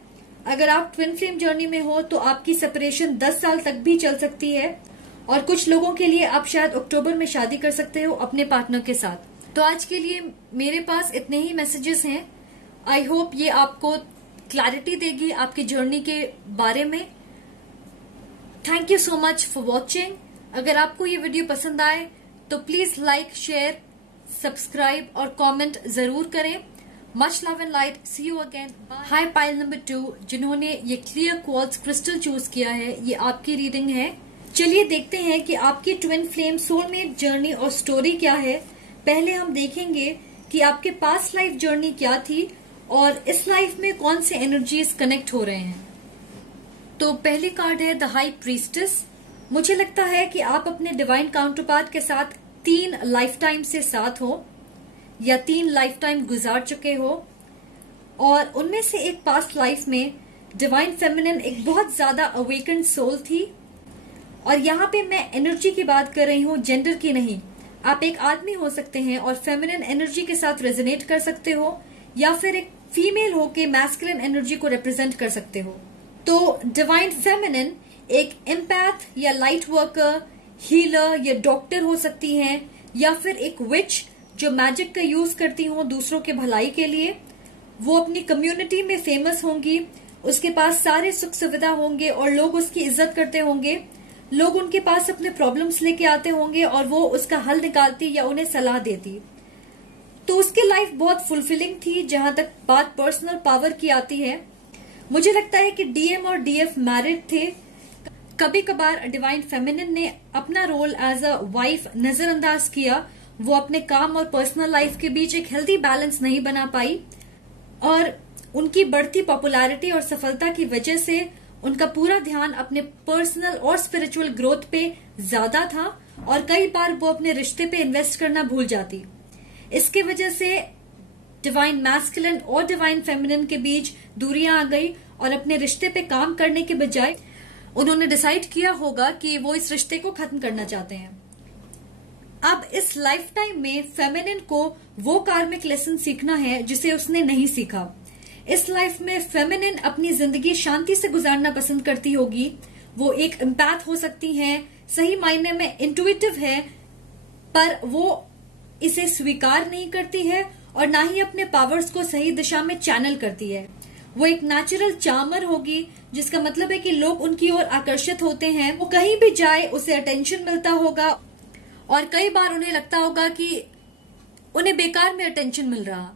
अगर आप ट्विन फ्लेम जर्नी में हो तो आपकी सेपरेशन 10 साल तक भी चल सकती है, और कुछ लोगों के लिए आप शायद अक्टूबर में शादी कर सकते हो अपने पार्टनर के साथ। तो आज के लिए मेरे पास इतने ही मैसेजेस हैं। आई होप ये आपको क्लैरिटी देगी आपकी जर्नी के बारे में। Thank you so much for watching. अगर आपको ये वीडियो पसंद आए तो प्लीज लाइक, शेयर, सब्सक्राइब और कमेंट जरूर करें। Much love and light, see you again. Hi pile number 2, जिन्होंने ये क्लियर क्वार्ट्ज क्रिस्टल चूज किया है, ये आपकी रीडिंग है। चलिए देखते हैं कि आपकी ट्विन फ्लेम सोलमेट जर्नी और स्टोरी क्या है। पहले हम देखेंगे कि आपके पास्ट लाइफ जर्नी क्या थी और इस लाइफ में कौन से एनर्जीज कनेक्ट हो रहे हैं। तो पहली कार्ड है द हाई प्रीस्टेस। मुझे लगता है कि आप अपने डिवाइन काउंटरपार्ट के साथ 3 लाइफ टाइम से साथ हो या 3 लाइफ टाइम गुजार चुके हो, और उनमें से एक पास्ट लाइफ में डिवाइन फेमिनिन एक बहुत ज्यादा अवेकेंड सोल थी। और यहाँ पे मैं एनर्जी की बात कर रही हूँ, जेंडर की नहीं। आप एक आदमी हो सकते हैं और फेमिनिन एनर्जी के साथ रेजोनेट कर सकते हो, या फिर एक फीमेल होके मैस्कुलिन एनर्जी को रिप्रेजेंट कर सकते हो। तो डिवाइन फेमिनिन एक एम्पैथ या लाइट वर्कर, हीलर या डॉक्टर हो सकती हैं, या फिर एक विच जो मैजिक का यूज करती हो दूसरों के भलाई के लिए। वो अपनी कम्युनिटी में फेमस होंगी, उसके पास सारे सुख सुविधा होंगे और लोग उसकी इज्जत करते होंगे। लोग उनके पास अपने प्रॉब्लम्स लेके आते होंगे और वो उसका हल निकालती या उन्हें सलाह देती। तो उसकी लाइफ बहुत फुलफिलिंग थी। जहां तक बात पर्सनल पावर की आती है, मुझे लगता है कि डीएम और डीएफ मैरिड थे। कभी कभार डिवाइन फेमिनिन ने अपना रोल एज अ वाइफ नजरअंदाज किया। वो अपने काम और पर्सनल लाइफ के बीच एक हेल्दी बैलेंस नहीं बना पाई, और उनकी बढ़ती पॉपुलैरिटी और सफलता की वजह से उनका पूरा ध्यान अपने पर्सनल और स्पिरिचुअल ग्रोथ पे ज्यादा था, और कई बार वो अपने रिश्ते पे इन्वेस्ट करना भूल जाती। इसके वजह से डिवाइन मैस्कुलिन और डिवाइन फेमिनिन के बीच दूरियां आ गई, और अपने रिश्ते पे काम करने के बजाय उन्होंने डिसाइड किया होगा कि वो इस रिश्ते को खत्म करना चाहते हैं। अब इस लाइफ टाइम में फेमिनिन को वो कार्मिक लेसन सीखना है जिसे उसने नहीं सीखा। इस लाइफ में फेमिनिन अपनी जिंदगी शांति से गुजारना पसंद करती होगी। वो एक एम्पैथ हो सकती हैं, सही मायने में इंट्यूटिव है, पर वो इसे स्वीकार नहीं करती है और ना ही अपने पावर्स को सही दिशा में चैनल करती है। वो एक नेचुरल चार्मर होगी जिसका मतलब है कि लोग उनकी ओर आकर्षित होते हैं। वो कहीं भी जाए उसे अटेंशन मिलता होगा और कई बार उन्हें लगता होगा कि उन्हें बेकार में अटेंशन मिल रहा।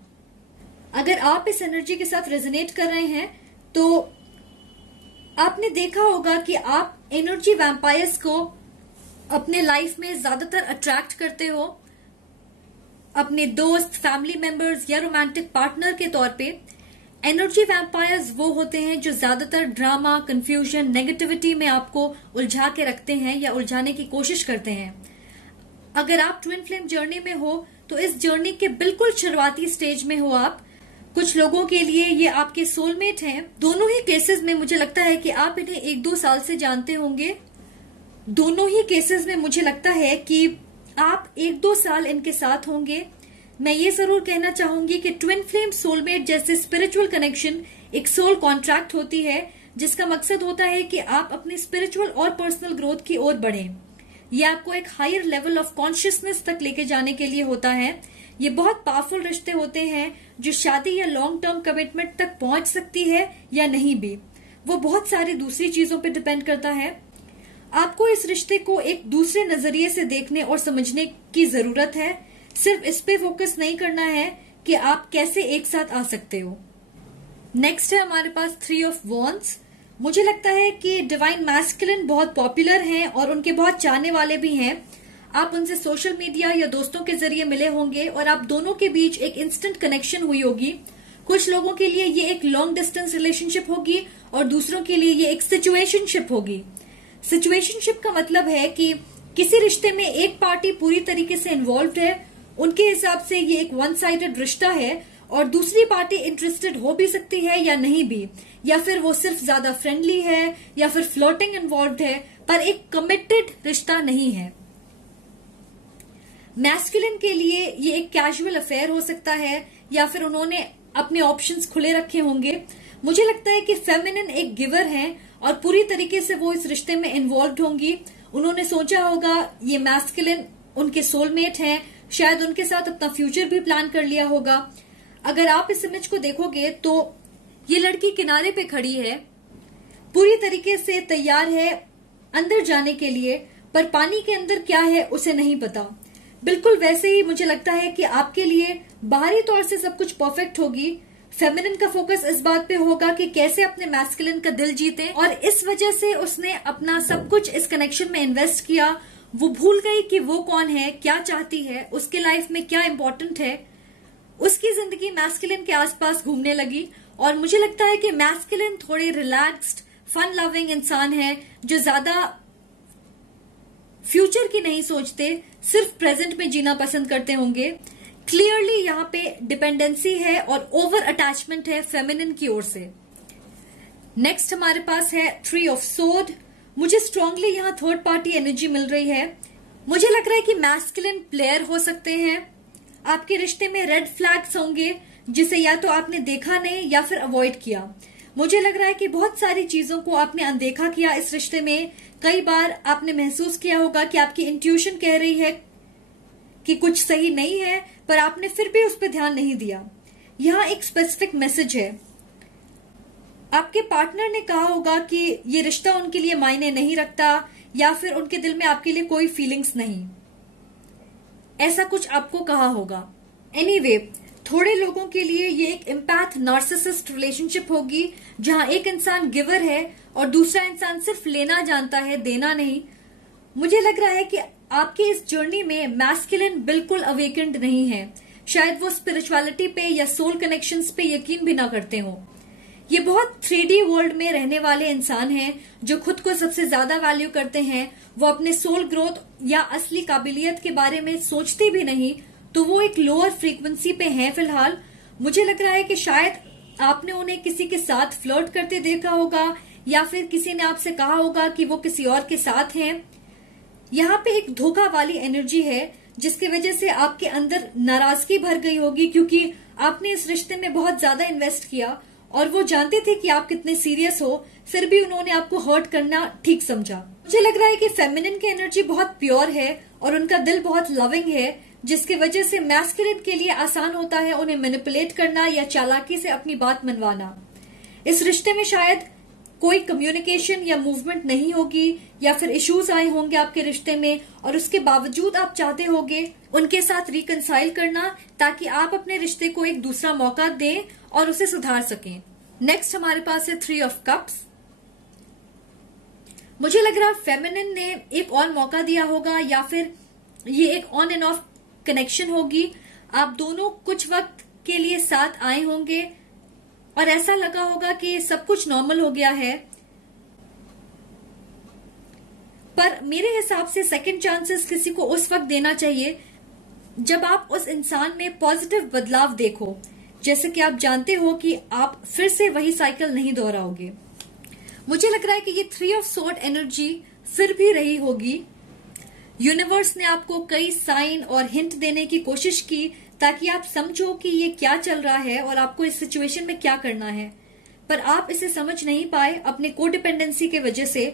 अगर आप इस एनर्जी के साथ रेजोनेट कर रहे हैं तो आपने देखा होगा कि आप एनर्जी वैम्पायर्स को अपने लाइफ में ज्यादातर अट्रैक्ट करते हो, अपने दोस्त, फैमिली मेंबर्स या रोमांटिक पार्टनर के तौर पे। एनर्जी वैम्पायर्स वो होते हैं जो ज्यादातर ड्रामा, कंफ्यूजन, नेगेटिविटी में आपको उलझा के रखते हैं या उलझाने की कोशिश करते हैं। अगर आप ट्विन फ्लेम जर्नी में हो तो इस जर्नी के बिल्कुल शुरुआती स्टेज में हो आप। कुछ लोगों के लिए ये आपके सोलमेट हैं। दोनों ही केसेस में मुझे लगता है कि आप इन्हें 1-2 साल से जानते होंगे। दोनों ही केसेस में मुझे लगता है कि आप 1-2 साल इनके साथ होंगे। मैं ये जरूर कहना चाहूंगी कि ट्विन फ्लेम सोलमेट जैसे स्पिरिचुअल कनेक्शन एक सोल कॉन्ट्रैक्ट होती है, जिसका मकसद होता है कि आप अपने स्पिरिचुअल और पर्सनल ग्रोथ की ओर बढ़ें। ये आपको एक हायर लेवल ऑफ कॉन्शियसनेस तक लेके जाने के लिए होता है। ये बहुत पावरफुल रिश्ते होते हैं जो शादी या लॉन्ग टर्म कमिटमेंट तक पहुंच सकती है या नहीं भी, वो बहुत सारी दूसरी चीजों पर डिपेंड करता है। आपको इस रिश्ते को एक दूसरे नजरिए से देखने और समझने की जरूरत है। सिर्फ इस पे फोकस नहीं करना है कि आप कैसे एक साथ आ सकते हो। नेक्स्ट है हमारे पास 3 ऑफ वॉन्ड्स। मुझे लगता है कि डिवाइन मैस्कुलिन बहुत पॉपुलर हैं और उनके बहुत चाहने वाले भी हैं। आप उनसे सोशल मीडिया या दोस्तों के जरिए मिले होंगे और आप दोनों के बीच एक इंस्टेंट कनेक्शन हुई होगी। कुछ लोगों के लिए ये एक लॉन्ग डिस्टेंस रिलेशनशिप होगी और दूसरों के लिए ये एक सिचुएशनशिप होगी। सिचुएशनशिप का मतलब है कि किसी रिश्ते में एक पार्टी पूरी तरीके से इन्वॉल्व है, उनके हिसाब से ये एक वन साइडेड रिश्ता है, और दूसरी पार्टी इंटरेस्टेड हो भी सकती है या नहीं भी, या फिर वो सिर्फ ज्यादा फ्रेंडली है या फिर फ्लर्टिंग इन्वॉल्व है, पर एक कमिटेड रिश्ता नहीं है। मैस्कुलिन के लिए ये एक कैजुअल अफेयर हो सकता है या फिर उन्होंने अपने ऑप्शंस खुले रखे होंगे। मुझे लगता है कि फेमिनिन एक गिवर है और पूरी तरीके से वो इस रिश्ते में इन्वॉल्व होंगी। उन्होंने सोचा होगा ये मैस्कुलिन उनके सोलमेट हैं, शायद उनके साथ अपना फ्यूचर भी प्लान कर लिया होगा। अगर आप इस इमेज को देखोगे तो ये लड़की किनारे पे खड़ी है, पूरी तरीके से तैयार है अंदर जाने के लिए, पर पानी के अंदर क्या है उसे नहीं पता। बिल्कुल वैसे ही मुझे लगता है कि आपके लिए बाहरी तौर से सब कुछ परफेक्ट होगी। फेमिनिन का फोकस इस बात पे होगा कि कैसे अपने मैस्कुलिन का दिल जीते, और इस वजह से उसने अपना सब कुछ इस कनेक्शन में इन्वेस्ट किया। वो भूल गई कि वो कौन है, क्या चाहती है, उसके लाइफ में क्या इंपॉर्टेंट है। उसकी जिंदगी मैस्कुलिन के आसपास घूमने लगी, और मुझे लगता है कि मैस्कुलिन थोड़े रिलैक्स्ड, फन लविंग इंसान है जो ज्यादा फ्यूचर की नहीं सोचते, सिर्फ प्रेजेंट में जीना पसंद करते होंगे। क्लियरली यहाँ पे डिपेंडेंसी है और ओवर अटैचमेंट है फेमिनिन की ओर से। नेक्स्ट हमारे पास है 3 ऑफ सोर्ड। मुझे स्ट्रांगली यहाँ थर्ड पार्टी एनर्जी मिल रही है। मुझे लग रहा है कि मैस्कुलिन प्लेयर हो सकते हैं। आपके रिश्ते में रेड फ्लैग्स होंगे जिसे या तो आपने देखा नहीं या फिर अवॉइड किया। मुझे लग रहा है कि बहुत सारी चीजों को आपने अनदेखा किया इस रिश्ते में। कई बार आपने महसूस किया होगा कि आपकी इंट्यूशन कह रही है कि कुछ सही नहीं है, पर आपने फिर भी उस पर ध्यान नहीं दिया। यहाँ एक स्पेसिफिक मैसेज है। आपके पार्टनर ने कहा होगा कि ये रिश्ता उनके लिए मायने नहीं रखता, या फिर उनके दिल में आपके लिए कोई फीलिंग्स नहीं, ऐसा कुछ आपको कहा होगा। एनीवे, थोड़े लोगों के लिए ये एक एम्पैथ नार्सिसिस्ट रिलेशनशिप होगी, जहां एक इंसान गिवर है और दूसरा इंसान सिर्फ लेना जानता है, देना नहीं। मुझे लग रहा है कि आपकी इस जर्नी में मैस्कुलिन बिल्कुल अवेकेंड नहीं है। शायद वो स्पिरिचुअलिटी पे या सोल कनेक्शंस पे यकीन भी ना करते हो। ये बहुत 3D वर्ल्ड में रहने वाले इंसान हैं जो खुद को सबसे ज्यादा वैल्यू करते हैं। वो अपने सोल ग्रोथ या असली काबिलियत के बारे में सोचते भी नहीं, तो वो एक लोअर फ्रीक्वेंसी पे हैं फिलहाल। मुझे लग रहा है कि शायद आपने उन्हें किसी के साथ फ्लर्ट करते देखा होगा, या फिर किसी ने आपसे कहा होगा कि वो किसी और के साथ हैं। यहाँ पे एक धोखा वाली एनर्जी है जिसकी वजह से आपके अंदर नाराजगी भर गई होगी, क्योंकि आपने इस रिश्ते में बहुत ज्यादा इन्वेस्ट किया और वो जानते थे कि आप कितने सीरियस हो, फिर भी उन्होंने आपको हर्ट करना ठीक समझा। मुझे लग रहा है कि फेमिनिन की एनर्जी बहुत प्योर है और उनका दिल बहुत लविंग है, जिसकी वजह से मैस्कुलिन के लिए आसान होता है उन्हें मैनिपुलेट करना या चालाकी से अपनी बात मनवाना। इस रिश्ते में शायद कोई कम्युनिकेशन या मूवमेंट नहीं होगी या फिर इश्यूज आए होंगे आपके रिश्ते में, और उसके बावजूद आप चाहते होगे उनके साथ रिकंसाइल करना ताकि आप अपने रिश्ते को एक दूसरा मौका दें और उसे सुधार सकें। नेक्स्ट हमारे पास है 3 ऑफ कप्स। मुझे लग रहा है फेमिनिन ने एक और मौका दिया होगा या फिर ये एक ऑन एंड ऑफ कनेक्शन होगी। आप दोनों कुछ वक्त के लिए साथ आए होंगे और ऐसा लगा होगा कि सब कुछ नॉर्मल हो गया है, पर मेरे हिसाब से सेकंड चांसेस किसी को उस वक्त देना चाहिए जब आप उस इंसान में पॉजिटिव बदलाव देखो, जैसे कि आप जानते हो कि आप फिर से वही साइकिल नहीं दोहराओगे। मुझे लग रहा है कि ये 3 ऑफ सोर्ड एनर्जी फिर भी रही होगी। यूनिवर्स ने आपको कई साइन और हिंट देने की कोशिश की ताकि आप समझो कि ये क्या चल रहा है और आपको इस सिचुएशन में क्या करना है, पर आप इसे समझ नहीं पाए अपने कोडिपेंडेंसी के वजह से।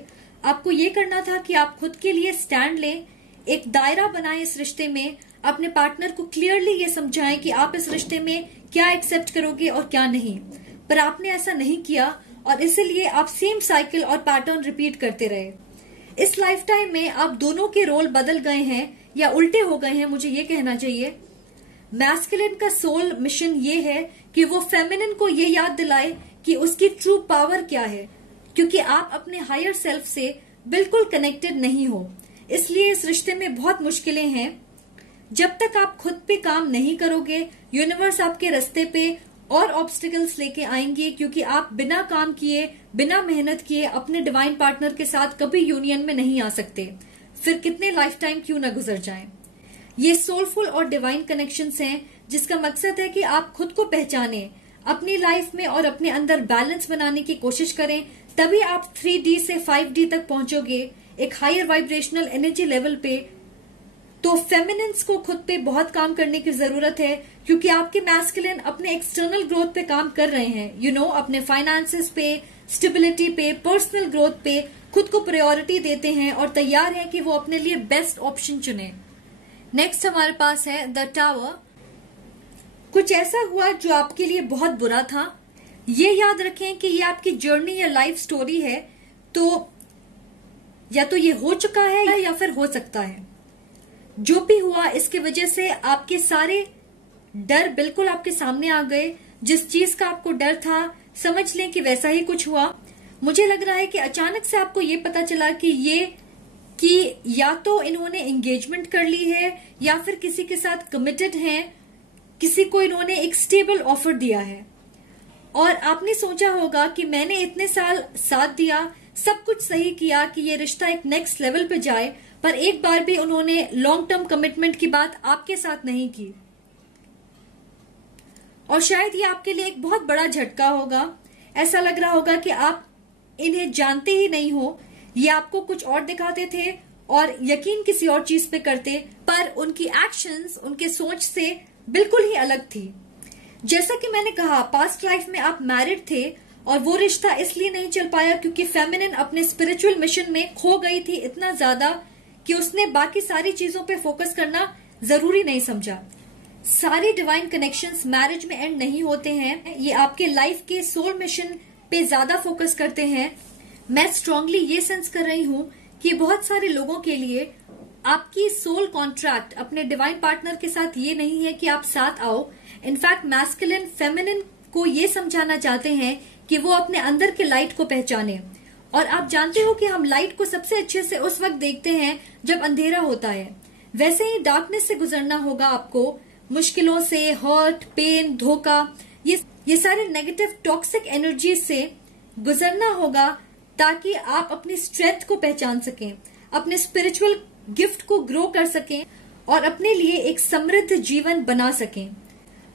आपको ये करना था कि आप खुद के लिए स्टैंड लें, एक दायरा बनाएं इस रिश्ते में, अपने पार्टनर को क्लियरली ये समझाएं कि आप इस रिश्ते में क्या एक्सेप्ट करोगे और क्या नहीं, पर आपने ऐसा नहीं किया और इसलिए आप सेम साइकिल और पैटर्न रिपीट करते रहे। इस लाइफ टाइम में आप दोनों के रोल बदल गए हैं या उल्टे हो गए हैं, मुझे ये कहना चाहिए। मैस्कुलिन का सोल मिशन ये है कि वो फेमिनिन को ये याद दिलाए कि उसकी ट्रू पावर क्या है, क्योंकि आप अपने हायर सेल्फ से बिल्कुल कनेक्टेड नहीं हो। इसलिए इस रिश्ते में बहुत मुश्किलें हैं। जब तक आप खुद पे काम नहीं करोगे, यूनिवर्स आपके रास्ते पे और ऑब्स्टिकल्स लेके आएंगे, क्योंकि आप बिना काम किए, बिना मेहनत किए अपने डिवाइन पार्टनर के साथ कभी यूनियन में नहीं आ सकते, फिर कितने लाइफ टाइम क्यों ना गुजर जाएं। ये सोलफुल और डिवाइन कनेक्शंस हैं जिसका मकसद है कि आप खुद को पहचानें, अपनी लाइफ में और अपने अंदर बैलेंस बनाने की कोशिश करें, तभी आप 3D से 5D तक पहुंचोगे, एक हायर वाइब्रेशनल एनर्जी लेवल पे। तो फेमिनिन्स को खुद पे बहुत काम करने की जरूरत है, क्योंकि आपके मैस्कुलिन अपने एक्सटर्नल ग्रोथ पे काम कर रहे हैं, अपने फाइनेंसेस पे, स्टेबिलिटी पे, पर्सनल ग्रोथ पे खुद को प्रायोरिटी देते हैं और तैयार हैं कि वो अपने लिए बेस्ट ऑप्शन चुने। नेक्स्ट हमारे पास है द टावर। कुछ ऐसा हुआ जो आपके लिए बहुत बुरा था। ये याद रखें कि ये आपकी जर्नी या लाइफ स्टोरी है, तो या तो ये हो चुका है या फिर हो सकता है। जो भी हुआ इसकी वजह से आपके सारे डर बिल्कुल आपके सामने आ गए। जिस चीज का आपको डर था, समझ लें कि वैसा ही कुछ हुआ। मुझे लग रहा है कि अचानक से आपको ये पता चला कि या तो इन्होंने एंगेजमेंट कर ली है या फिर किसी के साथ कमिटेड हैं, किसी को इन्होंने एक स्टेबल ऑफर दिया है। और आपने सोचा होगा कि मैंने इतने साल साथ दिया, सब कुछ सही किया कि ये रिश्ता एक नेक्स्ट लेवल पे जाए, पर एक बार भी उन्होंने लॉन्ग टर्म कमिटमेंट की बात आपके साथ नहीं की। और शायद ये आपके लिए एक बहुत बड़ा झटका होगा। ऐसा लग रहा होगा कि आप इन्हें जानते ही नहीं हो, ये आपको कुछ और दिखाते थे और यकीन किसी और चीज पे करते, पर उनकी एक्शंस उनके सोच से बिल्कुल ही अलग थी। जैसा कि मैंने कहा, पास्ट लाइफ में आप मैरिड थे और वो रिश्ता इसलिए नहीं चल पाया क्योंकि फेमिनिन अपने स्पिरिचुअल मिशन में खो गई थी इतना ज्यादा कि उसने बाकी सारी चीजों पे फोकस करना जरूरी नहीं समझा। सारे डिवाइन कनेक्शंस मैरिज में एंड नहीं होते हैं, ये आपके लाइफ के सोल मिशन पे ज्यादा फोकस करते हैं। मैं स्ट्रांगली ये सेंस कर रही हूँ कि बहुत सारे लोगों के लिए आपकी सोल कॉन्ट्रैक्ट अपने डिवाइन पार्टनर के साथ ये नहीं है कि आप साथ आओ। इनफैक्ट मैस्कुलिन फेमिनिन को ये समझाना चाहते हैं कि वो अपने अंदर के लाइट को पहचाने। और आप जानते हो कि हम लाइट को सबसे अच्छे से उस वक्त देखते हैं जब अंधेरा होता है। वैसे ही डार्कनेस से गुजरना होगा आपको, मुश्किलों से, हर्ट, पेन, धोखा, ये सारे नेगेटिव टॉक्सिक एनर्जी से गुजरना होगा ताकि आप अपनी स्ट्रेंथ को पहचान सकें, अपने स्पिरिचुअल गिफ्ट को ग्रो कर सकें और अपने लिए एक समृद्ध जीवन बना सकें।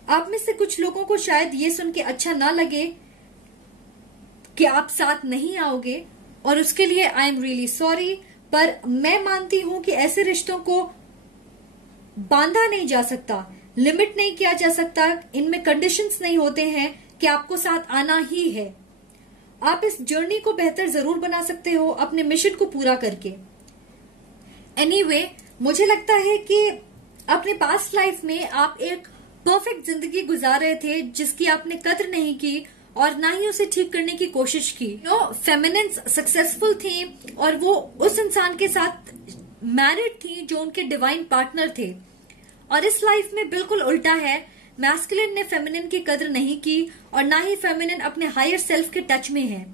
आप में से कुछ लोगों को शायद ये सुन के अच्छा ना लगे कि आप साथ नहीं आओगे और उसके लिए आई एम रियली सॉरी, पर मैं मानती हूं कि ऐसे रिश्तों को बांधा नहीं जा सकता, लिमिट नहीं किया जा सकता, इनमें कंडीशंस नहीं होते हैं कि आपको साथ आना ही है। आप इस जर्नी को बेहतर जरूर बना सकते हो अपने मिशन को पूरा करके। एनीवे, मुझे लगता है कि अपने पास्ट लाइफ में आप एक परफेक्ट जिंदगी गुजार रहे थे जिसकी आपने कद्र नहीं की और ना ही उसे ठीक करने की कोशिश की। फेमिनिन सक्सेसफुल थी और वो उस इंसान के साथ मैरिड थी जो उनके डिवाइन पार्टनर थे। और इस लाइफ में बिल्कुल उल्टा है, मैस्कुलिन ने फेमिनिन की कदर नहीं की और ना ही फेमिनिन अपने हायर सेल्फ के टच में है।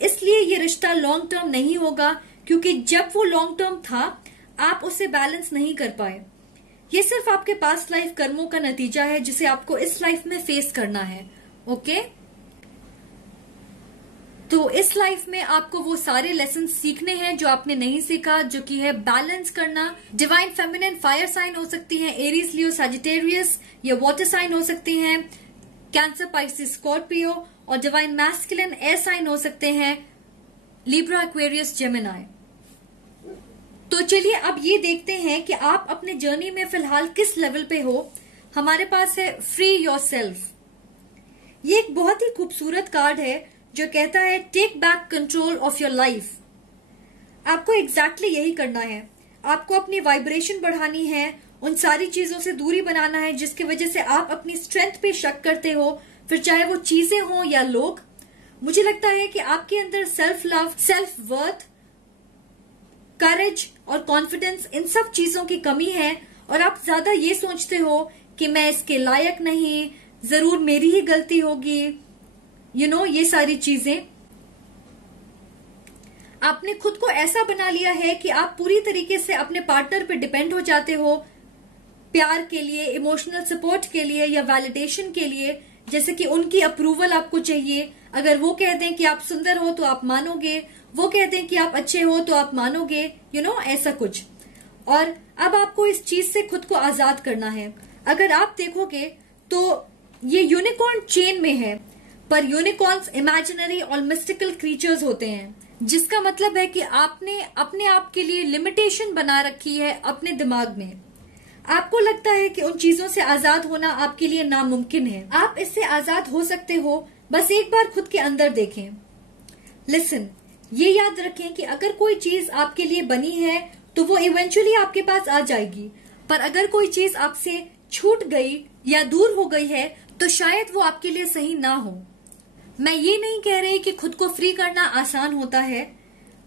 इसलिए ये रिश्ता लॉन्ग टर्म नहीं होगा, क्योंकि जब वो लॉन्ग टर्म था आप उसे बैलेंस नहीं कर पाए। ये सिर्फ आपके पास्ट लाइफ कर्मों का नतीजा है जिसे आपको इस लाइफ में फेस करना है। ओके, तो इस लाइफ में आपको वो सारे लेसन सीखने हैं जो आपने नहीं सीखा, जो कि है बैलेंस करना। डिवाइन फेमिनिन फायर साइन हो सकती हैं, एरीज, लियो, सजिटेरियस, या वाटर साइन हो सकती हैं, कैंसर, पाइसिस, स्कॉर्पियो। और डिवाइन मैस्कुलिन एयर साइन हो सकते हैं, लिब्रा, एक्वेरियस, जेमिनी। तो चलिए अब ये देखते हैं कि आप अपने जर्नी में फिलहाल किस लेवल पे हो। हमारे पास है फ्री योरसेल्फ। ये एक बहुत ही खूबसूरत कार्ड है जो कहता है take back control of your life. आपको एग्जैक्टली यही करना है। आपको अपनी वाइब्रेशन बढ़ानी है, उन सारी चीजों से दूरी बनाना है जिसकी वजह से आप अपनी स्ट्रेंथ पे शक करते हो, फिर चाहे वो चीजें हो या लोग। मुझे लगता है कि आपके अंदर सेल्फ लव, सेल्फ वर्थ, करेज और कॉन्फिडेंस, इन सब चीजों की कमी है और आप ज्यादा ये सोचते हो कि मैं इसके लायक नहीं, जरूर मेरी ही गलती होगी, ये सारी चीजें। आपने खुद को ऐसा बना लिया है कि आप पूरी तरीके से अपने पार्टनर पे डिपेंड हो जाते हो प्यार के लिए, इमोशनल सपोर्ट के लिए या वैलिडेशन के लिए। जैसे कि उनकी अप्रूवल आपको चाहिए। अगर वो कह दें कि आप सुंदर हो तो आप मानोगे, वो कह दें कि आप अच्छे हो तो आप मानोगे, ऐसा कुछ। और अब आपको इस चीज से खुद को आजाद करना है। अगर आप देखोगे तो ये यूनिकॉर्न चेन में है, पर यूनिकॉर्न्स इमेजिनरी और मिस्टिकल क्रीचर्स होते हैं, जिसका मतलब है कि आपने अपने आप के लिए लिमिटेशन बना रखी है अपने दिमाग में। आपको लगता है कि उन चीजों से आजाद होना आपके लिए नामुमकिन है। आप इससे आजाद हो सकते हो, बस एक बार खुद के अंदर देखें। लिसन, ये याद रखें कि अगर कोई चीज आपके लिए बनी है तो वो इवेंचुअली आपके पास आ जाएगी, पर अगर कोई चीज आपसे छूट गई या दूर हो गई है तो शायद वो आपके लिए सही ना हो। मैं ये नहीं कह रही कि खुद को फ्री करना आसान होता है,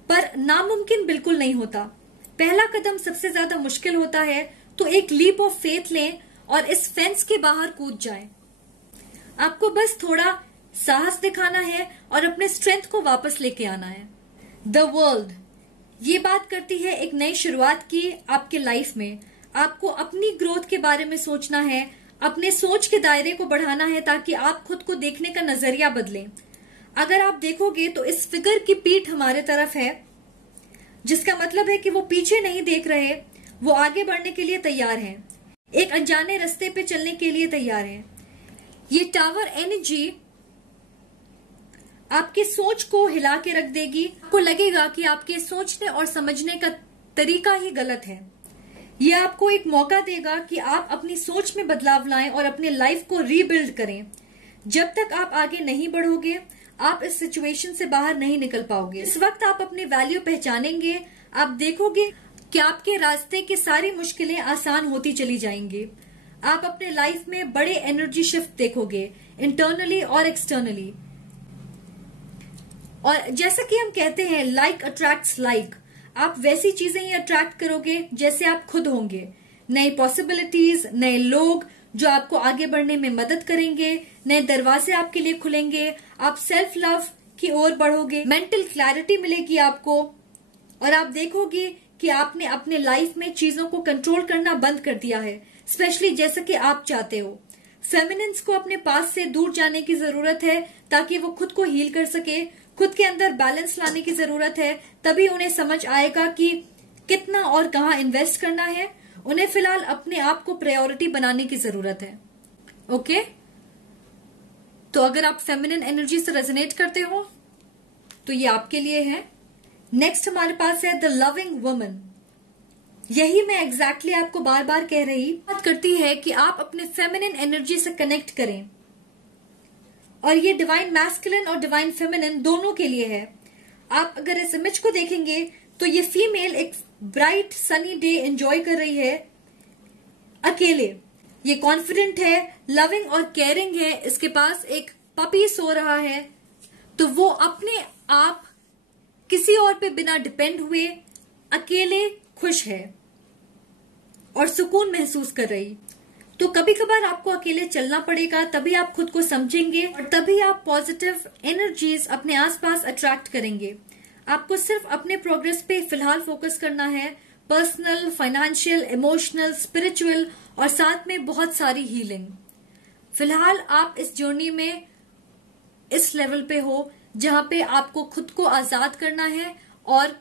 पर नामुमकिन बिल्कुल नहीं होता। पहला कदम सबसे ज्यादा मुश्किल होता है, तो एक लीप ऑफ फेथ लें और इस फेंस के बाहर कूद जाएं। आपको बस थोड़ा साहस दिखाना है और अपने स्ट्रेंथ को वापस लेके आना है। द वर्ल्ड ये बात करती है एक नई शुरुआत की आपके लाइफ में। आपको अपनी ग्रोथ के बारे में सोचना है, अपने सोच के दायरे को बढ़ाना है ताकि आप खुद को देखने का नजरिया बदलें। अगर आप देखोगे तो इस फिगर की पीठ हमारे तरफ है, जिसका मतलब है कि वो पीछे नहीं देख रहे, वो आगे बढ़ने के लिए तैयार हैं, एक अनजाने रास्ते पे चलने के लिए तैयार हैं। ये टावर एनर्जी आपकी सोच को हिला के रख देगी। आपको लगेगा कि आपके सोचने और समझने का तरीका ही गलत है। ये आपको एक मौका देगा कि आप अपनी सोच में बदलाव लाएं और अपने लाइफ को रीबिल्ड करें। जब तक आप आगे नहीं बढ़ोगे, आप इस सिचुएशन से बाहर नहीं निकल पाओगे। इस वक्त आप अपनी वैल्यू पहचानेंगे। आप देखोगे कि आपके रास्ते की सारी मुश्किलें आसान होती चली जाएंगी। आप अपने लाइफ में बड़े एनर्जी शिफ्ट देखोगे, इंटरनली और एक्सटर्नली। और जैसा कि हम कहते हैं, लाइक अट्रैक्ट्स लाइक, आप वैसी चीजें ही अट्रैक्ट करोगे जैसे आप खुद होंगे। नई पॉसिबिलिटीज, नए लोग जो आपको आगे बढ़ने में मदद करेंगे, नए दरवाजे आपके लिए खुलेंगे, आप सेल्फ लव की ओर बढ़ोगे, मेंटल क्लैरिटी मिलेगी आपको, और आप देखोगे कि आपने अपने लाइफ में चीजों को कंट्रोल करना बंद कर दिया है, स्पेशली जैसा कि आप चाहते हो। फेमिनिन्स को अपने पास से दूर जाने की जरूरत है ताकि वो खुद को हील कर सके। खुद के अंदर बैलेंस लाने की जरूरत है, तभी उन्हें समझ आएगा कि कितना और कहाँ इन्वेस्ट करना है। उन्हें फिलहाल अपने आप को प्रायोरिटी बनाने की जरूरत है। ओके, तो अगर आप फेमिनिन एनर्जी से रेजोनेट करते हो तो ये आपके लिए है। नेक्स्ट हमारे पास है द लविंग वुमन। यही मैं एग्जैक्टली आपको बार बार कह रही बात करती है कि आप अपने फेमिनिन एनर्जी से कनेक्ट करें, और ये डिवाइन मैस्कुलिन और डिवाइन फेमिनिन दोनों के लिए है। आप अगर इस इमेज को देखेंगे तो ये फीमेल एक ब्राइट सनी डे एंजॉय कर रही है अकेले। ये कॉन्फिडेंट है, लविंग और केयरिंग है, इसके पास एक पपी सो रहा है, तो वो अपने आप किसी और पे बिना डिपेंड हुए अकेले खुश है और सुकून महसूस कर रही। तो कभी कभार आपको अकेले चलना पड़ेगा, तभी आप खुद को समझेंगे और तभी आप पॉजिटिव एनर्जीज अपने आसपास अट्रैक्ट करेंगे। आपको सिर्फ अपने प्रोग्रेस पे फिलहाल फोकस करना है, पर्सनल, फाइनेंशियल, इमोशनल, स्पिरिचुअल और साथ में बहुत सारी हीलिंग। फिलहाल आप इस जर्नी में इस लेवल पे हो जहां पे आपको खुद को आजाद करना है और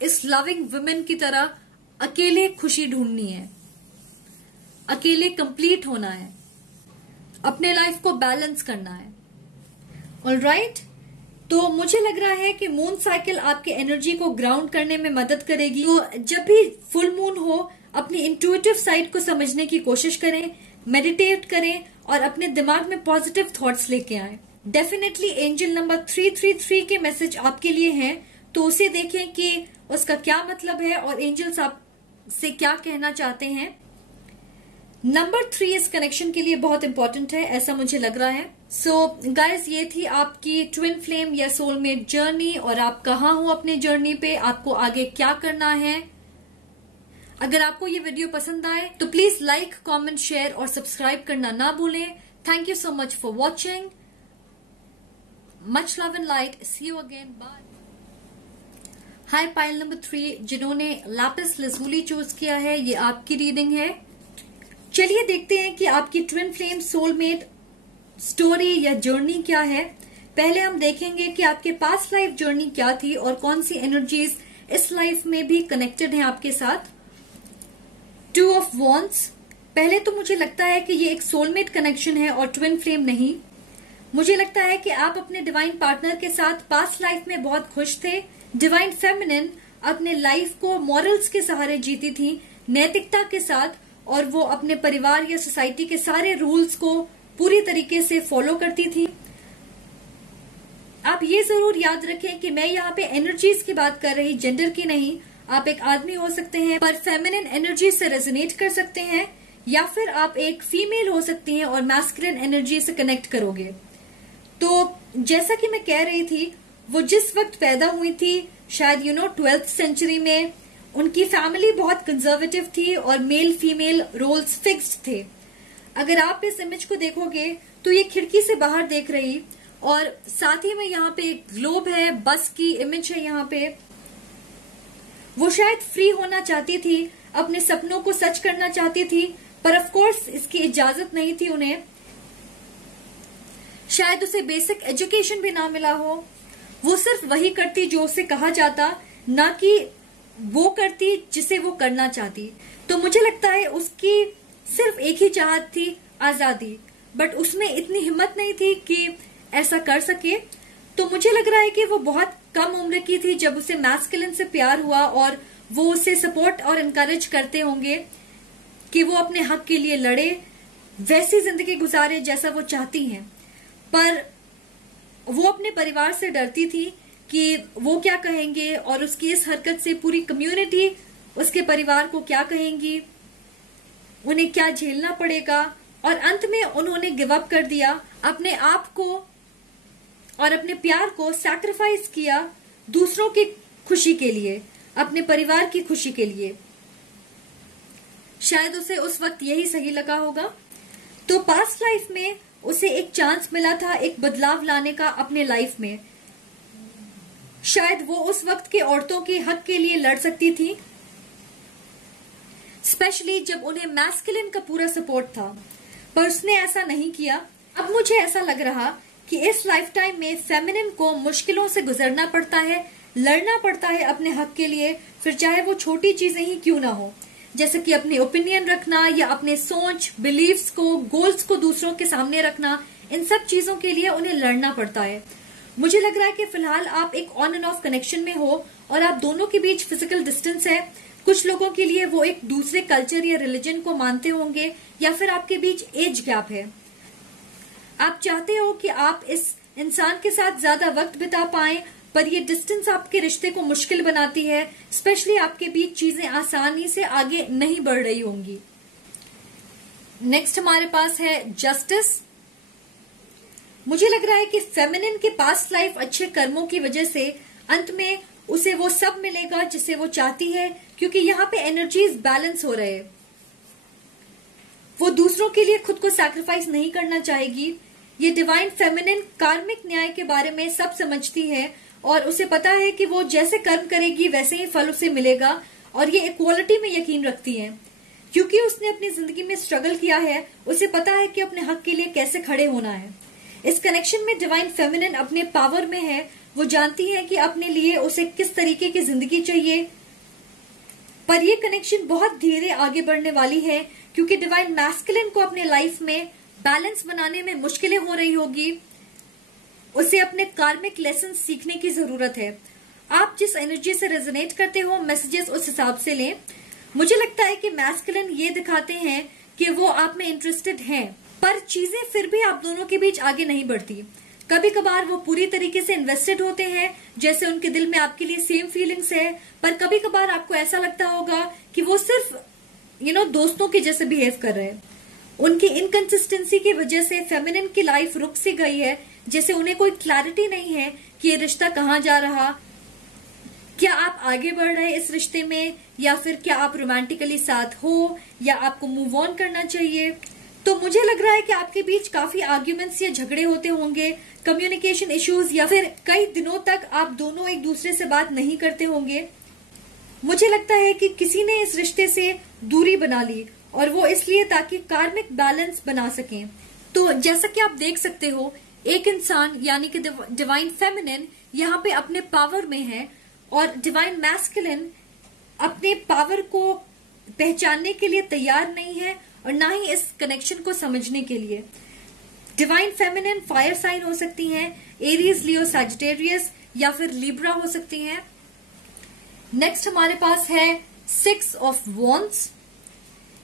इस लविंग वुमेन की तरह अकेले खुशी ढूंढनी है, अकेले कंप्लीट होना है, अपने लाइफ को बैलेंस करना है। ऑलराइट, तो मुझे लग रहा है कि मून साइकिल आपके एनर्जी को ग्राउंड करने में मदद करेगी। तो जब भी फुल मून हो, अपनी इंट्यूटिव साइड को समझने की कोशिश करें, मेडिटेट करें और अपने दिमाग में पॉजिटिव थॉट्स लेके आएं। डेफिनेटली एंजल नंबर 333 के मैसेज आपके लिए हैं, तो उसे देखें कि उसका क्या मतलब है और एंजल्स आपसे क्या कहना चाहते हैं। नंबर 3 इस कनेक्शन के लिए बहुत इंपॉर्टेंट है, ऐसा मुझे लग रहा है। सो गाइज, ये थी आपकी ट्विन फ्लेम या सोलमेट जर्नी और आप कहाँ हो अपने जर्नी पे, आपको आगे क्या करना है। अगर आपको ये वीडियो पसंद आए तो प्लीज लाइक, कमेंट, शेयर और सब्सक्राइब करना ना भूलें। Thank you so much for watching. Much love and light. See you again. Bye. Hi pile number 3, जिन्होंने लैपिस लज़ूली चूज किया है, ये आपकी रीडिंग है। चलिए देखते हैं कि आपकी ट्विन फ्लेम सोलमेट स्टोरी या जर्नी क्या है। पहले हम देखेंगे कि आपके पास्ट लाइफ जर्नी क्या थी और कौन सी एनर्जीज इस लाइफ में भी कनेक्टेड हैं आपके साथ। 2 ऑफ वॉन्ड्स। पहले तो मुझे लगता है कि ये एक सोलमेट कनेक्शन है और ट्विन फ्लेम नहीं। मुझे लगता है कि आप अपने डिवाइन पार्टनर के साथ पास्ट लाइफ में बहुत खुश थे। डिवाइन फेमिनिन अपने लाइफ को मॉरल्स के सहारे जीती थी, नैतिकता के साथ, और वो अपने परिवार या सोसाइटी के सारे रूल्स को पूरी तरीके से फॉलो करती थी। आप ये जरूर याद रखें कि मैं यहाँ पे एनर्जीज की बात कर रही, जेंडर की नहीं। आप एक आदमी हो सकते हैं पर फेमिनिन एनर्जी से रेजोनेट कर सकते हैं, या फिर आप एक फीमेल हो सकती हैं और मैस्कुलिन एनर्जी से कनेक्ट करोगे। तो जैसा कि मैं कह रही थी, वो जिस वक्त पैदा हुई थी, शायद 12th सेंचुरी में, उनकी फैमिली बहुत कंजर्वेटिव थी और मेल फीमेल रोल्स फिक्स्ड थे। अगर आप इस इमेज को देखोगे तो ये खिड़की से बाहर देख रही, और साथ ही में यहाँ पे एक ग्लोब है, बस की इमेज है यहाँ पे। वो शायद फ्री होना चाहती थी, अपने सपनों को सच करना चाहती थी, पर ऑफ कोर्स इसकी इजाजत नहीं थी उन्हें। शायद उसे बेसिक एजुकेशन भी ना मिला हो। वो सिर्फ वही करती जो उसे कहा जाता, ना कि वो करती जिसे वो करना चाहती। तो मुझे लगता है उसकी सिर्फ एक ही चाहत थी, आजादी, बट उसमें इतनी हिम्मत नहीं थी कि ऐसा कर सके। तो मुझे लग रहा है कि वो बहुत कम उम्र की थी जब उसे मैस्कुलिन से प्यार हुआ और वो उसे सपोर्ट और इनकरेज करते होंगे कि वो अपने हक के लिए लड़े, वैसी जिंदगी गुजारे जैसा वो चाहती हैं। पर वो अपने परिवार से डरती थी कि वो क्या कहेंगे, और उसकी इस हरकत से पूरी कम्युनिटी उसके परिवार को क्या कहेंगी, उन्हें क्या झेलना पड़ेगा। और अंत में उन्होंने गिव अप कर दिया, अपने आप को और अपने प्यार को सैक्रिफाइस किया दूसरों की खुशी के लिए, अपने परिवार की खुशी के लिए। शायद उसे उस वक्त यही सही लगा होगा। तो पास्ट लाइफ में उसे एक चांस मिला था एक बदलाव लाने का अपने लाइफ में। शायद वो उस वक्त के औरतों के हक के लिए लड़ सकती थी, स्पेशली जब उन्हें मैस्कुलिन का पूरा सपोर्ट था, पर उसने ऐसा नहीं किया। अब मुझे ऐसा लग रहा कि इस लाइफ टाइम में फेमिनिन को मुश्किलों से गुजरना पड़ता है, लड़ना पड़ता है अपने हक के लिए, फिर चाहे वो छोटी चीजें ही क्यों ना हो, जैसे कि अपने ओपिनियन रखना या अपने सोच, बिलीव्स को, गोल्स को दूसरों के सामने रखना। इन सब चीजों के लिए उन्हें लड़ना पड़ता है। मुझे लग रहा है कि फिलहाल आप एक ऑन एंड ऑफ कनेक्शन में हो और आप दोनों के बीच फिजिकल डिस्टेंस है। कुछ लोगों के लिए वो एक दूसरे कल्चर या रिलीजन को मानते होंगे, या फिर आपके बीच एज गैप है। आप चाहते हो कि आप इस इंसान के साथ ज्यादा वक्त बिता पाएं, पर ये डिस्टेंस आपके रिश्ते को मुश्किल बनाती है, स्पेशली आपके बीच चीजें आसानी से आगे नहीं बढ़ रही होंगी। नेक्स्ट हमारे पास है जस्टिस। मुझे लग रहा है कि फेमिनिन के पास्ट लाइफ अच्छे कर्मों की वजह से अंत में उसे वो सब मिलेगा जिसे वो चाहती है, क्योंकि यहाँ पे एनर्जीज बैलेंस हो रहे हैं। वो दूसरों के लिए खुद को सैक्रिफाइस नहीं करना चाहेगी। ये डिवाइन फेमिनिन कार्मिक न्याय के बारे में सब समझती है और उसे पता है कि वो जैसे कर्म करेगी वैसे ही फल उसे मिलेगा, और ये इक्वालिटी में यकीन रखती है। क्योंकि उसने अपनी जिंदगी में स्ट्रगल किया है, उसे पता है कि अपने हक के लिए कैसे खड़े होना है। इस कनेक्शन में डिवाइन फेमिनिन अपने पावर में है। वो जानती है कि अपने लिए उसे किस तरीके की जिंदगी चाहिए, पर ये कनेक्शन बहुत धीरे आगे बढ़ने वाली है, क्योंकि डिवाइन मैस्कुलिन को अपने लाइफ में बैलेंस बनाने में मुश्किलें हो रही होगी। उसे अपने कार्मिक लेसन सीखने की जरूरत है। आप जिस एनर्जी से रेजोनेट करते हो, मैसेजेस उस हिसाब से लें। मुझे लगता है कि मैस्कुलिन ये दिखाते हैं कि वो आप में इंटरेस्टेड हैं, पर चीजें फिर भी आप दोनों के बीच आगे नहीं बढ़ती। कभी कभार वो पूरी तरीके से इन्वेस्टेड होते हैं, जैसे उनके दिल में आपके लिए सेम फीलिंग्स है, पर कभी कभार आपको ऐसा लगता होगा कि वो सिर्फ दोस्तों के जैसे बिहेव कर रहे हैं। उनकी इनकंसिस्टेंसी की वजह से फेमिनिन की लाइफ रुक सी गई है, जैसे उन्हें कोई क्लैरिटी नहीं है कि ये रिश्ता कहाँ जा रहा, क्या आप आगे बढ़ रहे इस रिश्ते में, या फिर क्या आप रोमांटिकली साथ हो, या आपको मूव ऑन करना चाहिए। तो मुझे लग रहा है कि आपके बीच काफी आर्ग्यूमेंट्स या झगड़े होते होंगे, कम्युनिकेशन इश्यूज, या फिर कई दिनों तक आप दोनों एक दूसरे से बात नहीं करते होंगे। मुझे लगता है कि किसी ने इस रिश्ते से दूरी बना ली, और वो इसलिए ताकि कार्मिक बैलेंस बना सकें। तो जैसा कि आप देख सकते हो, एक इंसान यानी कि डिवाइन फेमिनिन यहाँ पे अपने पावर में है, और डिवाइन मैस्कुलिन अपने पावर को पहचानने के लिए तैयार नहीं है, और ना ही इस कनेक्शन को समझने के लिए। डिवाइन फेमिनिन फायर साइन हो सकती हैं, एरीज, लियो, सैजिटेरियस, या फिर लिब्रा हो सकती हैं। नेक्स्ट हमारे पास है 6 ऑफ वॉन्ड्स।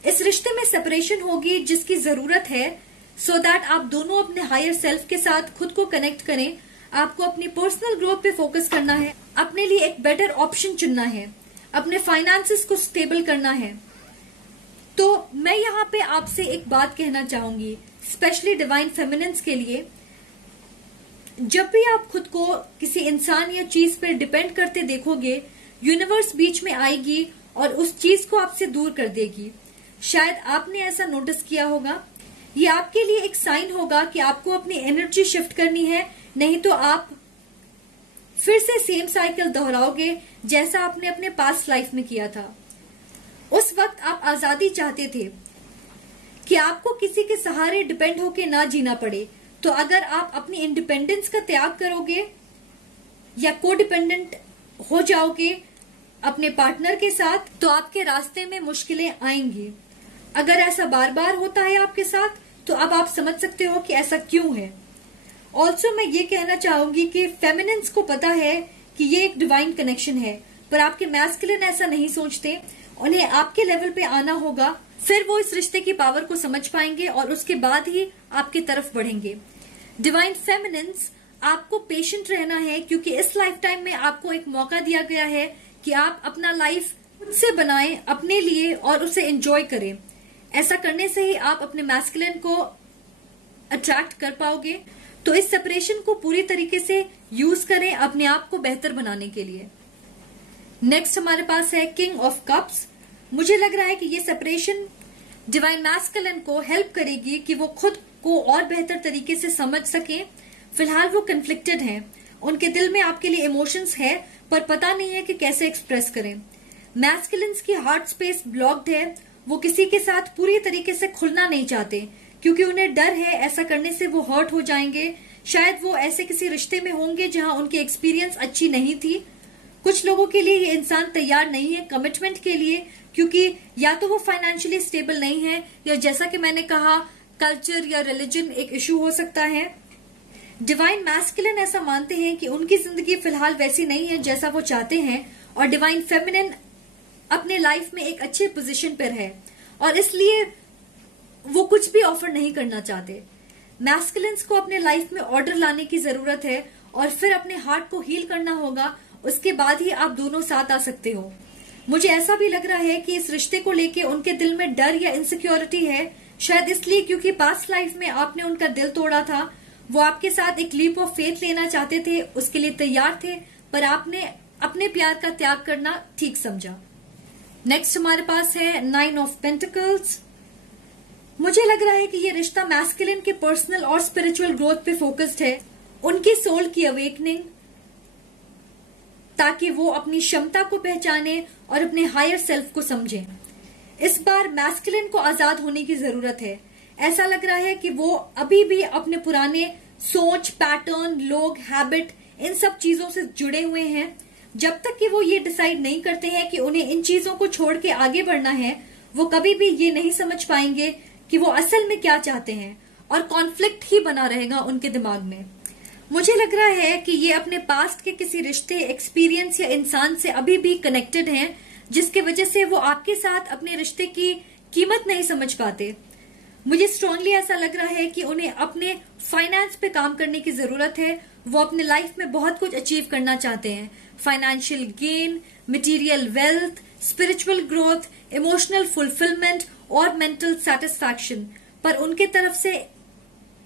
इस रिश्ते में सेपरेशन होगी जिसकी जरूरत है, सो दैट आप दोनों अपने हायर सेल्फ के साथ खुद को कनेक्ट करें। आपको अपनी पर्सनल ग्रोथ पे फोकस करना है, अपने लिए एक बेटर ऑप्शन चुनना है, अपने फाइनेंसेस को स्टेबल करना है। तो मैं यहाँ पे आपसे एक बात कहना चाहूंगी, स्पेशली डिवाइन फेमिनिन्स के लिए। जब भी आप खुद को किसी इंसान या चीज पर डिपेंड करते देखोगे, यूनिवर्स बीच में आएगी और उस चीज को आपसे दूर कर देगी। शायद आपने ऐसा नोटिस किया होगा। ये आपके लिए एक साइन होगा कि आपको अपनी एनर्जी शिफ्ट करनी है, नहीं तो आप फिर से सेम साइकिल दोहराओगे जैसा आपने अपने पास्ट लाइफ में किया था। उस वक्त आप आजादी चाहते थे कि आपको किसी के सहारे डिपेंड होके ना जीना पड़े। तो अगर आप अपनी इंडिपेंडेंस का त्याग करोगे या को डिपेंडेंट हो जाओगे अपने पार्टनर के साथ, तो आपके रास्ते में मुश्किलें आएंगी। अगर ऐसा बार बार होता है आपके साथ, तो अब आप समझ सकते हो कि ऐसा क्यों है। ऑल्सो मैं ये कहना चाहूंगी कि फेमिनिन्स को पता है कि ये एक डिवाइन कनेक्शन है, पर आपके मैस्कुलिन ऐसा नहीं सोचते। उन्हें आपके लेवल पे आना होगा, फिर वो इस रिश्ते की पावर को समझ पाएंगे और उसके बाद ही आपकी तरफ बढ़ेंगे। डिवाइन फेमिनिन्स, आपको पेशेंट रहना है, क्योंकि इस लाइफ टाइम में आपको एक मौका दिया गया है कि आप अपना लाइफ खुद से बनाएं अपने लिए और उसे एंजॉय करें। ऐसा करने से ही आप अपने मैस्कुलिन को अट्रैक्ट कर पाओगे। तो इस सेपरेशन को पूरी तरीके से यूज करें अपने आप को बेहतर बनाने के लिए। नेक्स्ट हमारे पास है किंग ऑफ कप्स। मुझे लग रहा है कि ये सेपरेशन डिवाइन मैस्कुलिन को हेल्प करेगी कि वो खुद को और बेहतर तरीके से समझ सकें। फिलहाल वो कन्फ्लिक्टेड हैं, उनके दिल में आपके लिए इमोशंस है, पर पता नहीं है कि कैसे एक्सप्रेस करें। मैस्कुलिन्स की हार्ट स्पेस ब्लॉक्ड है, वो किसी के साथ पूरी तरीके से खुलना नहीं चाहते, क्योंकि उन्हें डर है ऐसा करने से वो हर्ट हो जाएंगे। शायद वो ऐसे किसी रिश्ते में होंगे जहां उनकी एक्सपीरियंस अच्छी नहीं थी। कुछ लोगों के लिए ये इंसान तैयार नहीं है कमिटमेंट के लिए, क्योंकि या तो वो फाइनेंशियली स्टेबल नहीं है, या जैसा कि मैंने कहा कल्चर या रिलीजन एक इशू हो सकता है। डिवाइन मैस्कुलिन ऐसा मानते हैं कि उनकी जिंदगी फिलहाल वैसी नहीं है जैसा वो चाहते हैं, और डिवाइन फेमिनिन अपने लाइफ में एक अच्छे पोजीशन पर है और इसलिए वो कुछ भी ऑफर नहीं करना चाहते। मैस्कुलिन्स को अपने लाइफ में ऑर्डर लाने की जरूरत है और फिर अपने हार्ट को हील करना होगा, उसके बाद ही आप दोनों साथ आ सकते हो। मुझे ऐसा भी लग रहा है कि इस रिश्ते को लेके उनके दिल में डर या इनसिक्योरिटी है, शायद इसलिए क्योंकि पास्ट लाइफ में आपने उनका दिल तोड़ा था। वो आपके साथ एक लीप ऑफ फेथ लेना चाहते थे, उसके लिए तैयार थे, पर आपने अपने प्यार का त्याग करना ठीक समझा। नेक्स्ट हमारे पास है 9 ऑफ पेंटिकल्स। मुझे लग रहा है कि ये रिश्ता मैस्कुलिन के पर्सनल और स्पिरिचुअल ग्रोथ पे फोकस्ड है, उनकी सोल की अवेकनिंग, ताकि वो अपनी क्षमता को पहचाने और अपने हायर सेल्फ को समझें। इस बार मैस्कुलिन को आजाद होने की जरूरत है। ऐसा लग रहा है कि वो अभी भी अपने पुराने सोच, पैटर्न, लोग, हैबिट, इन सब चीजों से जुड़े हुए हैं। जब तक कि वो ये डिसाइड नहीं करते हैं कि उन्हें इन चीजों को छोड़ के आगे बढ़ना है, वो कभी भी ये नहीं समझ पाएंगे कि वो असल में क्या चाहते हैं, और कॉन्फ्लिक्ट ही बना रहेगा उनके दिमाग में। मुझे लग रहा है कि ये अपने पास्ट के किसी रिश्ते, एक्सपीरियंस या इंसान से अभी भी कनेक्टेड हैं, जिसके वजह से वो आपके साथ अपने रिश्ते की कीमत नहीं समझ पाते। मुझे स्ट्रांगली ऐसा लग रहा है कि उन्हें अपने फाइनेंस पे काम करने की जरूरत है। वो अपने लाइफ में बहुत कुछ अचीव करना चाहते हैं, financial gain, material wealth, spiritual growth, emotional fulfilment और मेंटल सेटिस्फैक्शन, पर उनके तरफ से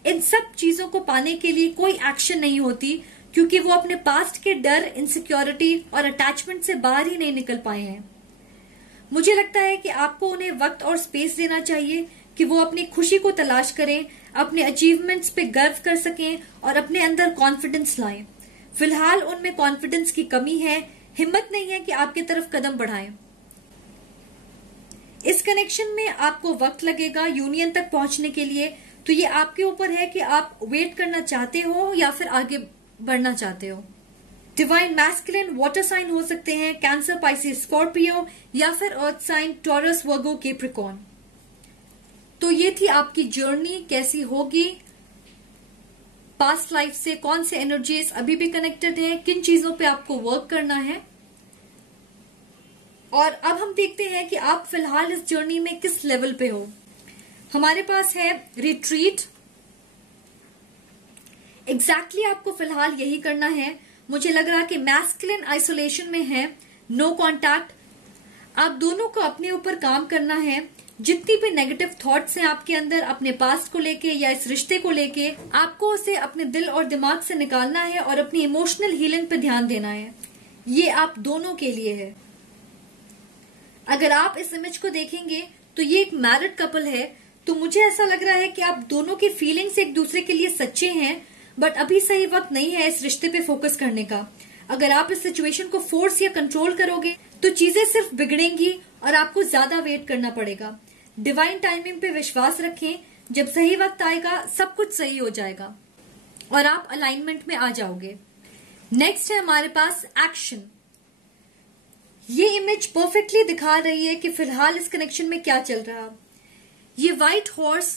इन सब चीजों को पाने के लिए कोई एक्शन नहीं होती, क्योंकि वो अपने पास्ट के डर, इनसिक्योरिटी और अटैचमेंट से बाहर ही नहीं निकल पाए हैं। मुझे लगता है कि आपको उन्हें वक्त और स्पेस देना चाहिए कि वो अपनी खुशी को तलाश करें, अपने अचीवमेंट्स पे गर्व कर सकें और अपने अंदर कॉन्फिडेंस लाएं। फिलहाल उनमें कॉन्फिडेंस की कमी है, हिम्मत नहीं है कि आपकी तरफ कदम बढ़ाएं। इस कनेक्शन में आपको वक्त लगेगा यूनियन तक पहुंचने के लिए, तो ये आपके ऊपर है कि आप वेट करना चाहते हो या फिर आगे बढ़ना चाहते हो। डिवाइन मैस्कुलिन वाटर साइन हो सकते हैं, कैंसर, पाइसिस, स्कॉर्पियो, या फिर अर्थ साइन टॉरस, वर्गो, कैप्रिकॉर्न। तो ये थी आपकी जर्नी, कैसी होगी, पास्ट लाइफ से कौन से एनर्जीज अभी भी कनेक्टेड हैं, किन चीजों पे आपको वर्क करना है। और अब हम देखते हैं कि आप फिलहाल इस जर्नी में किस लेवल पे हो। हमारे पास है रिट्रीट। एग्जैक्टली आपको फिलहाल यही करना है। मुझे लग रहा कि मैस्कुलिन आइसोलेशन में है, नो कॉन्टैक्ट। आप दोनों को अपने ऊपर काम करना है। जितनी भी नेगेटिव थॉट्स हैं आपके अंदर अपने पास्ट को लेके या इस रिश्ते को लेके, आपको उसे अपने दिल और दिमाग से निकालना है और अपनी इमोशनल हीलिंग पे ध्यान देना है। ये आप दोनों के लिए है। अगर आप इस इमेज को देखेंगे तो ये एक मैरिड कपल है, तो मुझे ऐसा लग रहा है कि आप दोनों की फीलिंग्स एक दूसरे के लिए सच्चे हैं, बट अभी सही वक्त नहीं है इस रिश्ते पे फोकस करने का। अगर आप इस सिचुएशन को फोर्स या कंट्रोल करोगे तो चीजें सिर्फ बिगड़ेंगी और आपको ज्यादा वेट करना पड़ेगा। डिवाइन टाइमिंग पे विश्वास रखें, जब सही वक्त आएगा सब कुछ सही हो जाएगा और आप अलाइनमेंट में आ जाओगे। नेक्स्ट है हमारे पास एक्शन। ये इमेज परफेक्टली दिखा रही है कि फिलहाल इस कनेक्शन में क्या चल रहा। ये व्हाइट हॉर्स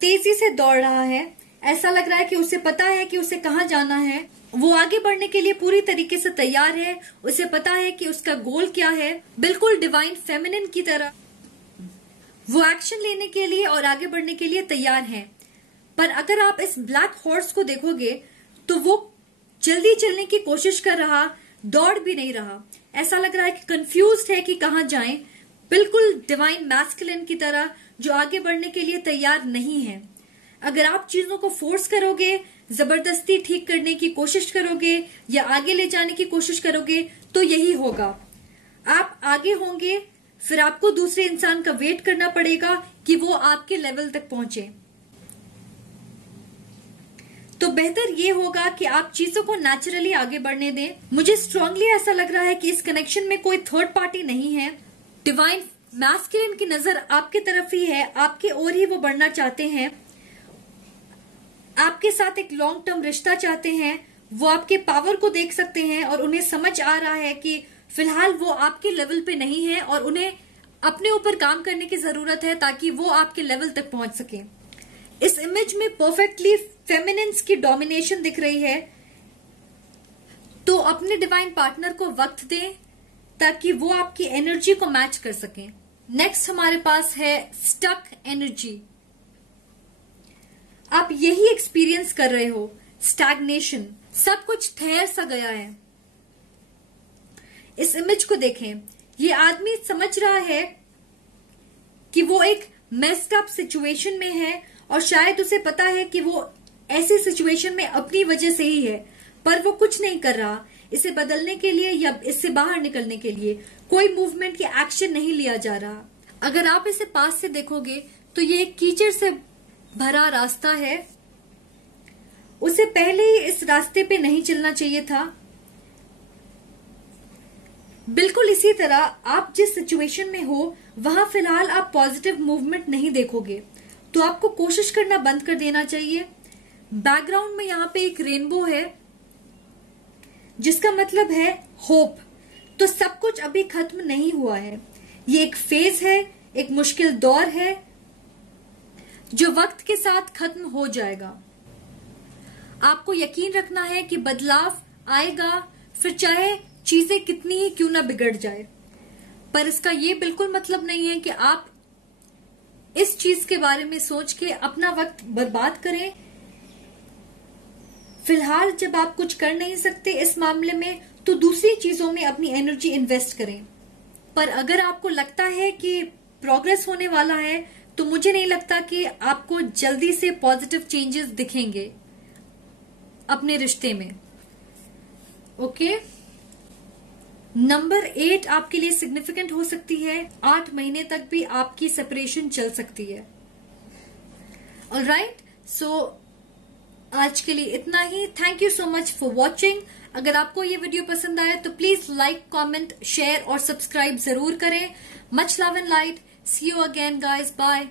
तेजी से दौड़ रहा है। ऐसा लग रहा है कि उसे पता है कि उसे कहाँ जाना है। वो आगे बढ़ने के लिए पूरी तरीके से तैयार है। उसे पता है कि उसका गोल क्या है, बिल्कुल डिवाइन फेमिनिन की तरह। वो एक्शन लेने के लिए और आगे बढ़ने के लिए तैयार है। पर अगर आप इस ब्लैक हॉर्स को देखोगे तो वो जल्दी चलने की कोशिश कर रहा, दौड़ भी नहीं रहा। ऐसा लग रहा है कि कंफ्यूज्ड है कि कहाँ जाएं, बिल्कुल डिवाइन मैस्कुलिन की तरह जो आगे बढ़ने के लिए तैयार नहीं है। अगर आप चीजों को फोर्स करोगे, जबरदस्ती ठीक करने की कोशिश करोगे या आगे ले जाने की कोशिश करोगे तो यही होगा। आप आगे होंगे, फिर आपको दूसरे इंसान का वेट करना पड़ेगा कि वो आपके लेवल तक पहुंचे। तो बेहतर ये होगा कि आप चीजों को नेचुरली आगे बढ़ने दें। मुझे स्ट्रांगली ऐसा लग रहा है कि इस कनेक्शन में कोई थर्ड पार्टी नहीं है। डिवाइन मैस्कुलिन की नजर आपकी तरफ ही है, आपके ओर ही वो बढ़ना चाहते हैं, आपके साथ एक लॉन्ग टर्म रिश्ता चाहते हैं। वो आपके पावर को देख सकते हैं और उन्हें समझ आ रहा है कि फिलहाल वो आपके लेवल पे नहीं है और उन्हें अपने ऊपर काम करने की जरूरत है ताकि वो आपके लेवल तक पहुंच सके। इस इमेज में परफेक्टली फेमिनिन्स की डोमिनेशन दिख रही है, तो अपने डिवाइन पार्टनर को वक्त दें ताकि वो आपकी एनर्जी को मैच कर सकें। नेक्स्ट हमारे पास है स्टक एनर्जी। आप यही एक्सपीरियंस कर रहे हो, स्टैग्नेशन, सब कुछ ठहर सा गया है। इस इमेज को देखें, ये आदमी समझ रहा है कि वो एक मेस्ड अप सिचुएशन में है और शायद उसे पता है कि वो ऐसी सिचुएशन में अपनी वजह से ही है, पर वो कुछ नहीं कर रहा। इसे बदलने के लिए या इससे बाहर निकलने के लिए कोई मूवमेंट की एक्शन नहीं लिया जा रहा। अगर आप इसे पास से देखोगे तो ये एक कीचड़ से भरा रास्ता है। उसे पहले ही इस रास्ते पे नहीं चलना चाहिए था। बिल्कुल इसी तरह आप जिस सिचुएशन में हो वहां फिलहाल आप पॉजिटिव मूवमेंट नहीं देखोगे, तो आपको कोशिश करना बंद कर देना चाहिए। बैकग्राउंड में यहाँ पे एक रेनबो है, जिसका मतलब है होप। तो सब कुछ अभी खत्म नहीं हुआ है। ये एक फेज है, एक मुश्किल दौर है जो वक्त के साथ खत्म हो जाएगा। आपको यकीन रखना है कि बदलाव आएगा, फिर चाहे चीजें कितनी ही क्यों ना बिगड़ जाए। पर इसका ये बिल्कुल मतलब नहीं है कि आप इस चीज के बारे में सोच के अपना वक्त बर्बाद करें। फिलहाल जब आप कुछ कर नहीं सकते इस मामले में, तो दूसरी चीजों में अपनी एनर्जी इन्वेस्ट करें। पर अगर आपको लगता है कि प्रोग्रेस होने वाला है, तो मुझे नहीं लगता कि आपको जल्दी से पॉजिटिव चेंजेस दिखेंगे अपने रिश्ते में। ओके, नंबर 8 आपके लिए सिग्निफिकेंट हो सकती है। 8 महीने तक भी आपकी सेपरेशन चल सकती है। ऑलराइट, सो आज के लिए इतना ही। Thank you so much for watching. अगर आपको ये वीडियो पसंद आए तो प्लीज लाइक, कमेंट, शेयर और सब्सक्राइब जरूर करें। Much love and light. See you again guys, bye.